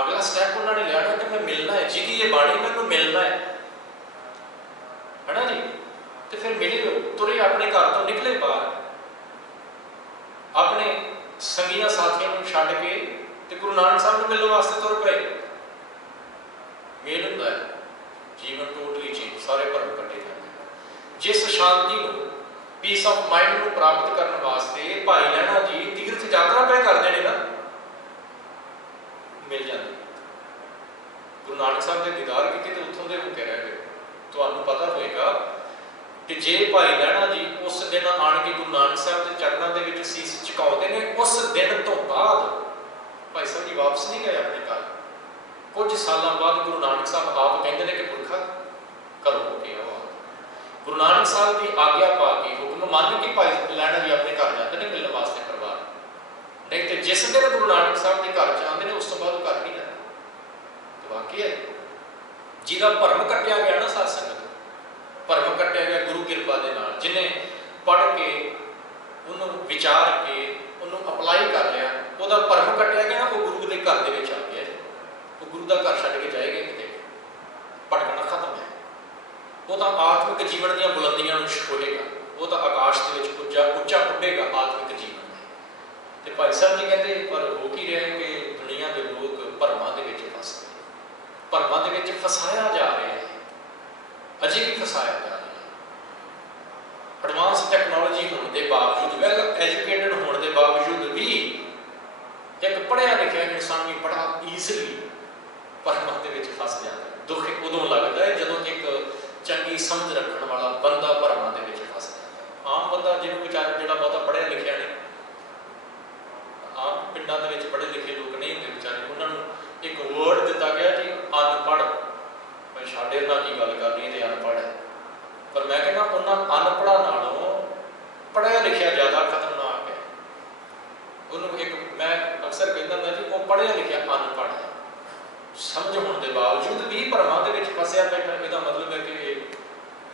ਅਗਲਾ ਸਟੈਪ ਉਹਨਾਂ ਨੇ ਲਿਆ ਕਿ ਮੈਂ ਮਿਲਣਾ ਹੈ, ਜਿਹਦੀ ਇਹ ਬਾਣੀ ਮੈਨੂੰ ਮਿਲਣਾ ਹੈ ਨਾ ਜੀ। ਤੇ ਫਿਰ ਮਿਲੇ, ਤੁਰੇ ਆਪਣੇ ਘਰ ਤੋਂ ਨਿਕਲੇ ਬਾਹਰ, ਆਪਣੇ ਸੰਗੀਆਂ ਸਾਥੀਆਂ ਨੂੰ ਛੱਡ ਕੇ ਤੇ ਗੁਰੂ ਨਾਨਕ ਸਾਹਿਬ ਨੂੰ ਮਿਲਣ ਵਾਸਤੇ ਤੁਰ ਪਏ। ਮੇਲ ਹੁੰਦਾ ਹੈ, ਜੀਵਨ ਟੋਟਲੀ ਚੇਂਜ, ਸਾਰੇ ਭਰਮ ਕੱਟੇ ਜਾਂਦੇ। ਜਿਸ ਸ਼ਾਂਤੀ ਨੂੰ, ਪੀਸ ਆਫ ਮਾਈਂਡ ਨੂੰ ਪ੍ਰਾਪਤ ਕਰਨ ਵਾਸਤੇ ਭਾਈ ਲਹਿਣਾ ਜੀ ਤੀਰਥ ਯਾਤਰਾ ਪੈ ਕਰਦੇ ਨੇ ਨਾ, ਮਿਲ ਜਾਂਦੀ। ਗੁਰੂ ਨਾਨਕ ਸਾਹਿਬ ਦੇ ਦੀਦਾਰ ਕੀਤੇ ਤੇ ਉੱਥੋਂ ਦੇ ਹੋ ਕੇ ਰਹਿ ਗਏ। ਤੁਹਾਨੂੰ ਪਤਾ ਹੋਏਗਾ ਕਿ ਜੇ ਭਾਈ ਲਹਿਣਾ ਜੀ ਉਸ ਦਿਨ ਆਣ ਕੇ ਗੁਰੂ ਨਾਨਕ ਸਾਹਿਬ ਦੇ ਚਰਨਾਂ ਦੇ ਵਿੱਚ ਸੀਸ ਝੁਕਾਉਂਦੇ ਨੇ, ਉਸ ਦਿਨ ਤੋਂ ਬਾਅਦ ਭਾਈ ਸਾਹਿਬ ਜੀ ਵਾਪਸ ਨਹੀਂ ਗਏ ਆਪਣੇ ਘਰ। ਕੁਝ ਸਾਲਾਂ ਬਾਅਦ ਗੁਰੂ ਨਾਨਕ ਸਾਹਿਬ ਆਪ ਕਹਿੰਦੇ ਨੇ ਕਿ ਪੁਰਖਾ ਘਰੋਂ ਹੋ ਕੇ ਆਓ। ਗੁਰੂ ਨਾਨਕ ਸਾਹਿਬ ਦੀ ਆਗਿਆ ਪਾ ਕੇ, ਹੁਕਮ ਮੰਨ ਕੇ ਭਾਈ ਲਹਿਣਾ ਜੀ ਆਪਣੇ ਘਰ ਜਾਂਦੇ ਨੇ ਮਿਲਣ ਵਾਸਤੇ ਪਰਿਵਾਰ। ਨਹੀਂ ਤੇ ਜਿਸ ਦਿਨ ਗੁਰੂ ਨਾਨਕ ਸਾਹਿਬ ਦੇ ਘਰ ਚ ਆਉਂਦੇ ਨੇ ਉਸ ਤੋਂ ਬਾਅਦ ਉਹ ਘਰ ਨਹੀਂ ਜਾਂਦੇ। ਤੇ ਵਾਕਿਆ ਜਿਹਦਾ ਭਰਮ ਕੱਟਿਆ ਗਿਆ ਨਾ, ਸਾਧ ਸੰਗਤ ਭਰਮ ਕੱਟਿਆ ਗਿਆ ਗੁਰੂ ਕਿਰਪਾ ਦੇ ਨਾਲ, ਜਿਹਨੇ ਪੜ੍ਹ ਕੇ ਉਹਨੂੰ ਵਿਚਾਰ ਕੇ ਉਹਨੂੰ ਅਪਲਾਈ ਕਰ ਲਿਆ, ਉਹਦਾ ਭਰਮ ਕੱਟਿਆ ਗਿਆ ਨਾ, ਉਹ ਗੁਰੂ ਦੇ ਘਰ ਦੇ ਵਿੱਚ ਆ ਗਿਆ। ਉਹ ਗੁਰੂ ਦਾ ਘਰ ਛੱਡ ਕੇ ਜਾਏਗਾ ਕਿਤੇ, ਭਟਕਣਾ ਖਤਮ ਹੈ। ਉਹ ਤਾਂ ਆਤਮਿਕ ਜੀਵਨ ਦੀਆਂ ਬੁਲੰਦੀਆਂ ਨੂੰ ਛੋਹੇਗਾ, ਉਹ ਤਾਂ ਆਕਾਸ਼ ਦੇ ਵਿੱਚ ਉੱਚਾ ਉੱਡੇਗਾ ਆਤਮਿਕ ਜੀਵਨ ਦੇ। ਤੇ ਭਾਈ ਸਾਹਿਬ ਜੀ ਕਹਿੰਦੇ ਪਰ ਹੋ ਕੀ ਰਿਹਾ ਕਿ ਦੁਨੀਆ ਦੇ ਲੋਕ ਭਰਮਾਂ ਦੇ ਵਿੱਚ ਫਸ ਗਏ, ਭਰਮਾਂ ਦੇ ਵਿੱਚ ਫਸਾਇਆ ਜਾ ਰਿਹਾ ਹੈ, ਅਜੇ ਵੀ ਫਸਾਇਆ ਜਾ ਰਿਹਾ ਹੈ। ਐਡਵਾਂਸ ਟੈਕਨੋਲੋਜੀ ਹੋਣ ਦੇ ਬਾਵਜੂਦ, ਵੈਲ ਐਜੂਕੇਟਡ ਹੋਣ ਦੇ ਬਾਵਜੂਦ ਵੀ ਇੱਕ ਪੜ੍ਹਿਆ ਲਿਖਿਆ ਇਨਸਾਨ ਵੀ ਬੜਾ ਈਜ਼ਲੀ ਭਰਮਾਂ ਦੇ ਵਿੱਚ ਫਸ ਜਾਂਦਾ ਹੈ। ਦੁੱਖ ਉਦੋਂ ਲੱਗਦਾ ਹੈ ਜਦੋਂ ਇੱਕ ਚੰਗੀ ਸਮਝ ਰੱਖਣ ਵਾਲਾ ਬੰਦਾ ਭਰਮਾਂ ਦੇ ਵਿੱਚ ਫਸ ਜਾਂਦਾ। ਆਮ ਬੰਦਾ ਜਿਹਨੂੰ ਵਿਚਾਰ ਜਿਹੜਾ ਬਹੁਤਾ ਪੜ੍ਹਿਆ ਲਿਖਿਆ ਨਹੀਂ, ਆਮ ਪਿੰਡਾਂ ਦੇ ਵਿੱਚ ਪੜ੍ਹੇ ਲਿਖੇ ਲੋਕ ਨਹੀਂ ਹੁੰਦੇ ਵਿਚਾਰੇ, ਉਹਨਾਂ ਨੂੰ ਇੱਕ ਵਰਡ ਦਿੱਤਾ ਗਿਆ ਜੀ ਅਨਪੜ੍ਹ। ਮੈਂ ਸਾਡੇ ਨਾਲ ਕੀ ਗੱਲ ਕਰਨੀ ਤੇ ਅਨਪੜ੍ਹ ਹੈ, ਪਰ ਮੈਂ ਕਹਿੰਦਾ ਉਹਨਾਂ ਅਨਪੜ੍ਹਾਂ ਨਾਲੋਂ ਪੜ੍ਹਿਆ ਲਿਖਿਆ ਜ਼ਿਆਦਾ ਖਤਰਨਾਕ ਹੈ। ਉਹਨੂੰ ਇੱਕ ਮੈਂ ਅਕਸਰ ਕਹਿੰਦਾ ਹੁੰਦਾ ਜੀ ਉਹ ਪੜ੍ਹਿਆ ਲਿਖਿਆ ਅਨਪੜ੍ਹ ਹੈ, ਸਮਝ ਹੋਣ ਦੇ ਬਾਵਜੂਦ ਵੀ ਭਰਮਾਂ ਦੇ ਵਿੱਚ ਫਸਿਆ ਬੈਠਾ। ਇਹਦਾ ਮਤਲਬ ਹੈ ਕਿ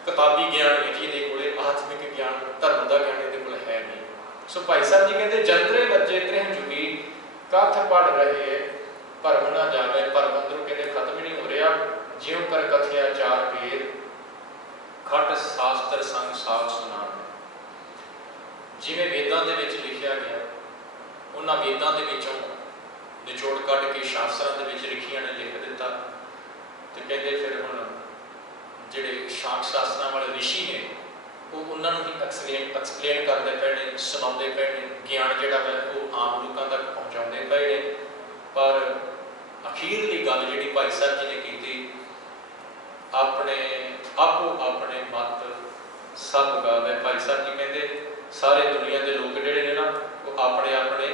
ਕਿਤਾਬੀ ਗਿਆਨ ਵਿੱਚ ਇਹਦੇ ਕੋਲੇ ਆਤਮਿਕ ਗਿਆਨ, ਧਰਮ ਦਾ ਗਿਆਨ ਇਹਦੇ ਕੋਲ ਹੈ ਨਹੀਂ। ਸੋ ਭਾਈ ਸਾਹਿਬ ਜੀ ਕਹਿੰਦੇ ਜੰਤਰੇ ਬੱਚੇ ਤ੍ਰਿਹ ਜੁਗੀ ਕਥ ਪੜ੍ਹ ਰਹੇ ਭਰਮ ਨਾ ਜਾਵੇ। ਭਰਮ ਅੰਦਰੋਂ ਕਹਿੰਦੇ ਖਤਮ ਹੀ ਨਹੀਂ ਹੋ ਰਿਹਾ। ਜਿਉਂ ਕਰ ਕਥਿਆ ਚਾਰ ਪੀਰ ਖਟ ਸ਼ਾਸਤਰ ਸੰਗ ਸਾਖ ਸੁਨਾਣ। ਜਿਵੇਂ ਵੇਦਾਂ ਦੇ ਵਿੱਚ ਲਿਖਿਆ ਗਿਆ, ਉਹਨਾਂ ਵੇਦਾਂ ਦੇ ਵਿੱਚੋਂ ਨਿਚੋੜ ਕੱਢ ਕੇ ਸ਼ਾਸਤਰਾਂ ਦੇ ਵਿੱਚ ਲਿਖੀਆਂ ਨੇ ਲਿਖ ਦਿੱਤਾ। ਤੇ ਕਹਿੰਦੇ ਫਿਰ ਹੁਣ ਜਿਹੜੇ ਸ਼ਾਸਤਰਾਂ ਵਾਲੇ ਰਿਸ਼ੀ ਨੇ ਉਹ ਉਹਨਾਂ ਨੂੰ ਹੀ ਐਕਸਪਲੇਨ ਕਰਦੇ ਪਏ ਨੇ, ਸੁਣਾਉਂਦੇ ਪਏ ਨੇ, ਗਿਆਨ ਜਿਹੜਾ ਹੈ ਉਹ ਆਮ ਲੋਕਾਂ ਤੱਕ ਪਹੁੰਚਾਉਂਦੇ ਪਏ ਨੇ। ਪਰ ਅਖੀਰਲੀ ਗੱਲ ਜਿਹੜੀ ਭਾਈ ਸਾਹਿਬ ਜੀ ਨੇ ਕੀਤੀ, ਆਪਣੇ ਆਪੋ ਆਪਣੇ ਮਤ ਸਭ ਗਾਵੇ। ਭਾਈ ਸਾਹਿਬ ਜੀ ਕਹਿੰਦੇ ਸਾਰੇ ਦੁਨੀਆ ਦੇ ਲੋਕ ਜਿਹੜੇ ਨੇ ਨਾ ਉਹ ਆਪਣੇ ਆਪਣੇ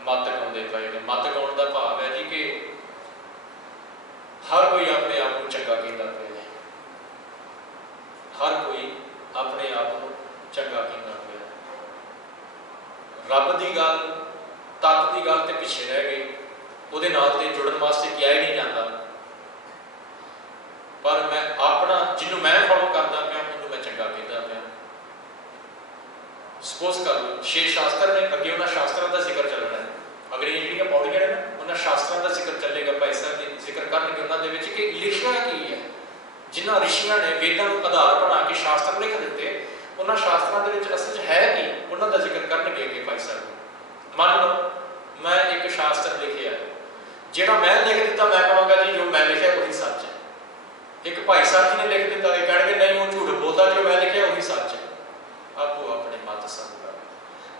ਮਤ ਗਾਉਂਦੇ ਪਏ ਨੇ। ਮਤ ਗਾਉਣ ਦਾ ਭਾਵ ਹੈ ਜੀ ਕਿ ਹਰ ਕੋਈ ਆਪਣੇ ਆਪ ਨੂੰ ਚੰਗਾ ਕਹਿੰਦਾ ਪਿਆ ਹੈ, ਹਰ ਕੋਈ ਆਪਣੇ ਆਪ ਨੂੰ ਚੰਗਾ ਕਹਿੰਦਾ ਪਿਆ। ਰੱਬ ਦੀ ਗੱਲ, ਤੱਤ ਦੀ ਗੱਲ ਤੇ ਪਿੱਛੇ ਰਹਿ ਗਏ, ਉਹਦੇ ਨਾਲ ਤੇ ਜੁੜਨ ਵਾਸਤੇ ਕਿਹਾ ਹੀ ਨਹੀਂ ਜਾਂਦਾ। ਪਰ ਮੈਂ ਆਪਣਾ ਜਿਹਨੂੰ ਮੈਂ ਫੋਲੋ ਕਰਦਾ ਪਿਆ ਉਹਨੂੰ ਮੈਂ ਚੰਗਾ ਕਹਿੰਦਾ ਪਿਆ। ਸਪੋਜ਼ ਕਰ ਲਓ 6 ਸ਼ਾਸਤਰ ਨੇ, ਅੱਗੇ ਉਹਨਾਂ ਸ਼ਾਸਤਰਾਂ ਦਾ ਜ਼ਿਕਰ ਚੱਲਣਾ ਹੈ। ਅਗਲੀਆਂ ਜਿਹੜੀਆਂ ਪੌੜੀਆਂ ਨੇ ਨਾ ਉਹਨਾਂ ਸ਼ਾਸਤਰਾਂ ਦਾ ਜ਼ਿਕਰ ਚੱਲੇਗਾ। ਭਾਈ ਸਾਹਿਬ ਦੇ ਜ਼ਿਕਰ ਕਰਨਗੇ ਉਹਨਾਂ ਦੇ ਵਿੱਚ ਕਿ ਲਿਖਿਆ ਕੀ ਹੈ। ਜਿਨ੍ਹਾਂ ਰਿਸ਼ੀਆਂ ਨੇ ਵੇਦਾਂ ਨੂੰ ਆਧਾਰ ਬਣਾ ਕੇ ਸ਼ਾਸਤਰ ਲਿਖ ਦਿੱਤੇ, ਉਹਨਾਂ ਸ਼ਾਸਤਰਾਂ ਦੇ ਵਿੱਚ ਅਸਲ 'ਚ ਹੈ ਕੀ, ਉਹਨਾਂ ਦਾ ਜ਼ਿਕਰ ਕਰਨਗੇ ਅੱਗੇ ਭਾਈ ਸਾਹਿਬ। ਮੰਨ ਲਓ ਮੈਂ ਇੱਕ ਸ਼ਾਸਤਰ ਲਿਖਿਆ, ਜਿਹੜਾ ਮੈਂ ਲਿਖ ਦਿੱਤਾ ਮੈਂ ਕਹਾਂਗਾ ਜੀ ਜੋ ਮੈਂ ਲਿਖਿਆ ਉਹੀ ਸੱਚ ਹੈ। ਇੱਕ ਭਾਈ ਸਾਹਿਬ ਜੀ ਨੇ ਲਿਖ ਦਿੱਤਾ, ਇਹ ਕਹਿਣਗੇ ਨਹੀਂ ਉਹ ਝੂਠ ਬੋਲਦਾ, ਜੋ ਮੈਂ ਲਿਖਿਆ ਉਹੀ ਸੱਚ ਹੈ। ਆਪੋ ਆਪਣੇ ਮਤ ਸਮਝਦਾ,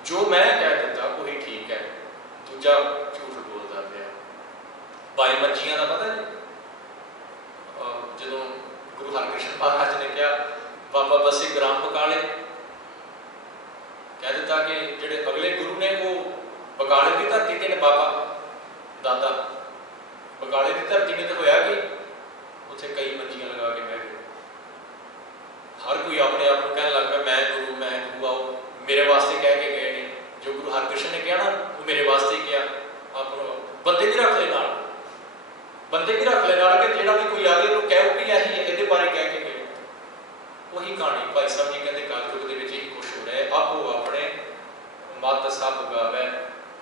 ਜੋ ਮੈਂ ਕਹਿ ਦਿੱਤਾ ਉਹੀ ਠੀਕ ਹੈ, ਦੂਜਾ ਝੂਠ ਬੋਲਦਾ ਪਿਆ। ਬਾਈ ਮੰਜੀਆਂ ਦਾ ਪਤਾ ਜੀ, ਜਦੋਂ ਗੁਰੂ ਹਰਕ੍ਰਿਸ਼ਨ ਮਹਾਰਾਜ ਨੇ ਕਿਹਾ ਬਾਬਾ ਬਸੀ ਗ੍ਰਾਮ ਬਕਾਲੇ, ਕਹਿ ਦਿੱਤਾ ਕਿ ਜਿਹੜੇ ਅਗਲੇ ਗੁਰੂ ਨੇ ਉਹ ਬਕਾਲੇ ਦੀ ਧਰਤੀ ਤੇ ਨੇ। ਬਾਬਾ ਦਾਦਾ ਬਕਾਲੇ ਦੀ ਧਰਤੀ ਨੇ ਤੇ ਹੋਇਆ ਕਿ ਉੱਥੇ ਕਈ ਮੰਜੀਆਂ ਲਗਾ ਕੇ ਬਹਿ ਗਏ। ਹਰ ਕੋਈ ਆਪਣੇ ਆਪ ਨੂੰ ਕਹਿਣ ਲੱਗ ਪਿਆ ਮੈਂ ਗੁਰੂ ਆਓ ਮੇਰੇ ਵਾਸਤੇ ਕਹਿ ਕੇ ਗਏ ਨੇ। ਜੋ ਗੁਰੂ ਹਰਕ੍ਰਿਸ਼ਨ ਨੇ ਕਿਹਾ ਨਾ ਉਹ ਮੇਰੇ ਵਾਸਤੇ ਹੀ ਕਿਹਾ। ਆਪ ਬੰਦੇ ਨਹੀਂ ਰੱਖ ਲਏ ਨਾਲ, बंदे भी रख ले नाल कि जेड़ा भी कोई आवे उन्होंने कहो कि यही ये बारे कह के गए। वही कहानी भाई साहब जी कहते कलयुग के यही कुछ हो रहा है। आपो अपने मत सब गावे,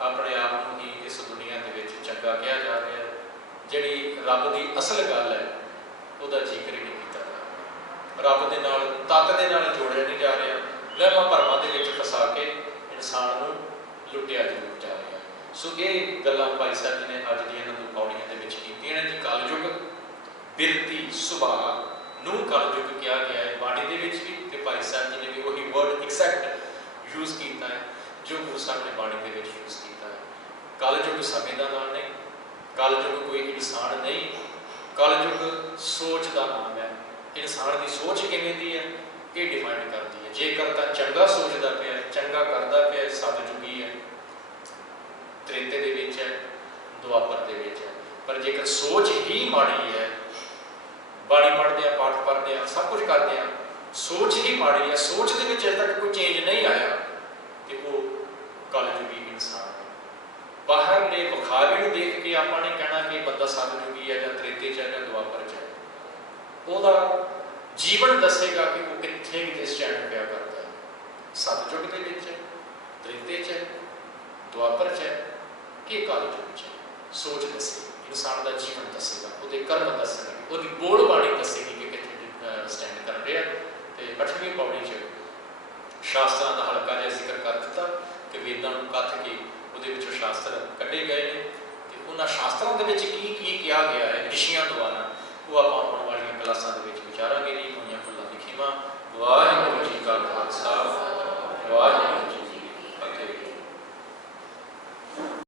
अपने आप को ही इस दुनिया के चंगा कहा जा रहा है। जिहड़ी रब की असल गल है उसका जिक्र ही नहीं किया जा रहा। रब के नाल तक के नाल जोड़िया नहीं जा रहा। वहमां भरमां दे विच फसा के इंसान को लुटिया जरूर जा रहा। सो ये गल्लां भाई साहब जी ने अज दी इन्हां पौड़ियां दे विच कीतियां ने जी। कलयुग बिरती सुभाअ नूं कलयुग कहा गया है बाणी दे विच भी, ते भाई साहब जी ने भी वही वर्ड एक्सैक्ट यूज़ किया है जो गुरु साहब ने बाणी दे विच यूज़ किया है। कलयुग समय का नाम नहीं, कलयुग कोई इंसान नहीं, कलयुग सोच का नाम है। इंसान की सोच किवें दी है ये डिफाइन करती है। जेकर तो चंगा सोचता पिया, चंगा करता पिया, सतयुगी है, त्रेते दे विच है, दुआपर दे विच है। पर जेकर सोच ही माड़ी है, बाणी पढ़ते हैं, पाठ पढ़ते हैं, सब कुछ करते हैं, सोच ही माड़ी है, सोच के अजे तक कोई चेंज नहीं आया, तो वो कलयुगी इंसान है। बाहर ने विखावे को देख के आप नहीं कहना कि बंदा सतयुगी है, या त्रेते च है, या दुआपर च है। ਉਹਦਾ जीवन दसेगा कि वो कितने कि स्टैंड पिया करता है। सतयुग के विच है, त्रेते च है, दुआपर च है कि कलयुग च है। सोच दसेगी, इंसान का जीवन दसेगा, वो कर्म दसेगी, वो बोल बाणी दसेगी कि कितने स्टैंड कर रहा। तो 8वीं पौड़ी च शास्त्रों का हल्का जिहा जिक्र कर दिता कि वेदां नूं कथ के वो शास्त्र कढ़े गए हैं। तो उन्होंने शास्त्रों के की कहा गया है ऋषियों द्वारा, वो आप आने वाली क्लासा विचारांगे। नहीं हुई फुल्लां दी खिमा। वाहिगुरू जी का खालसा, वाहिगुरू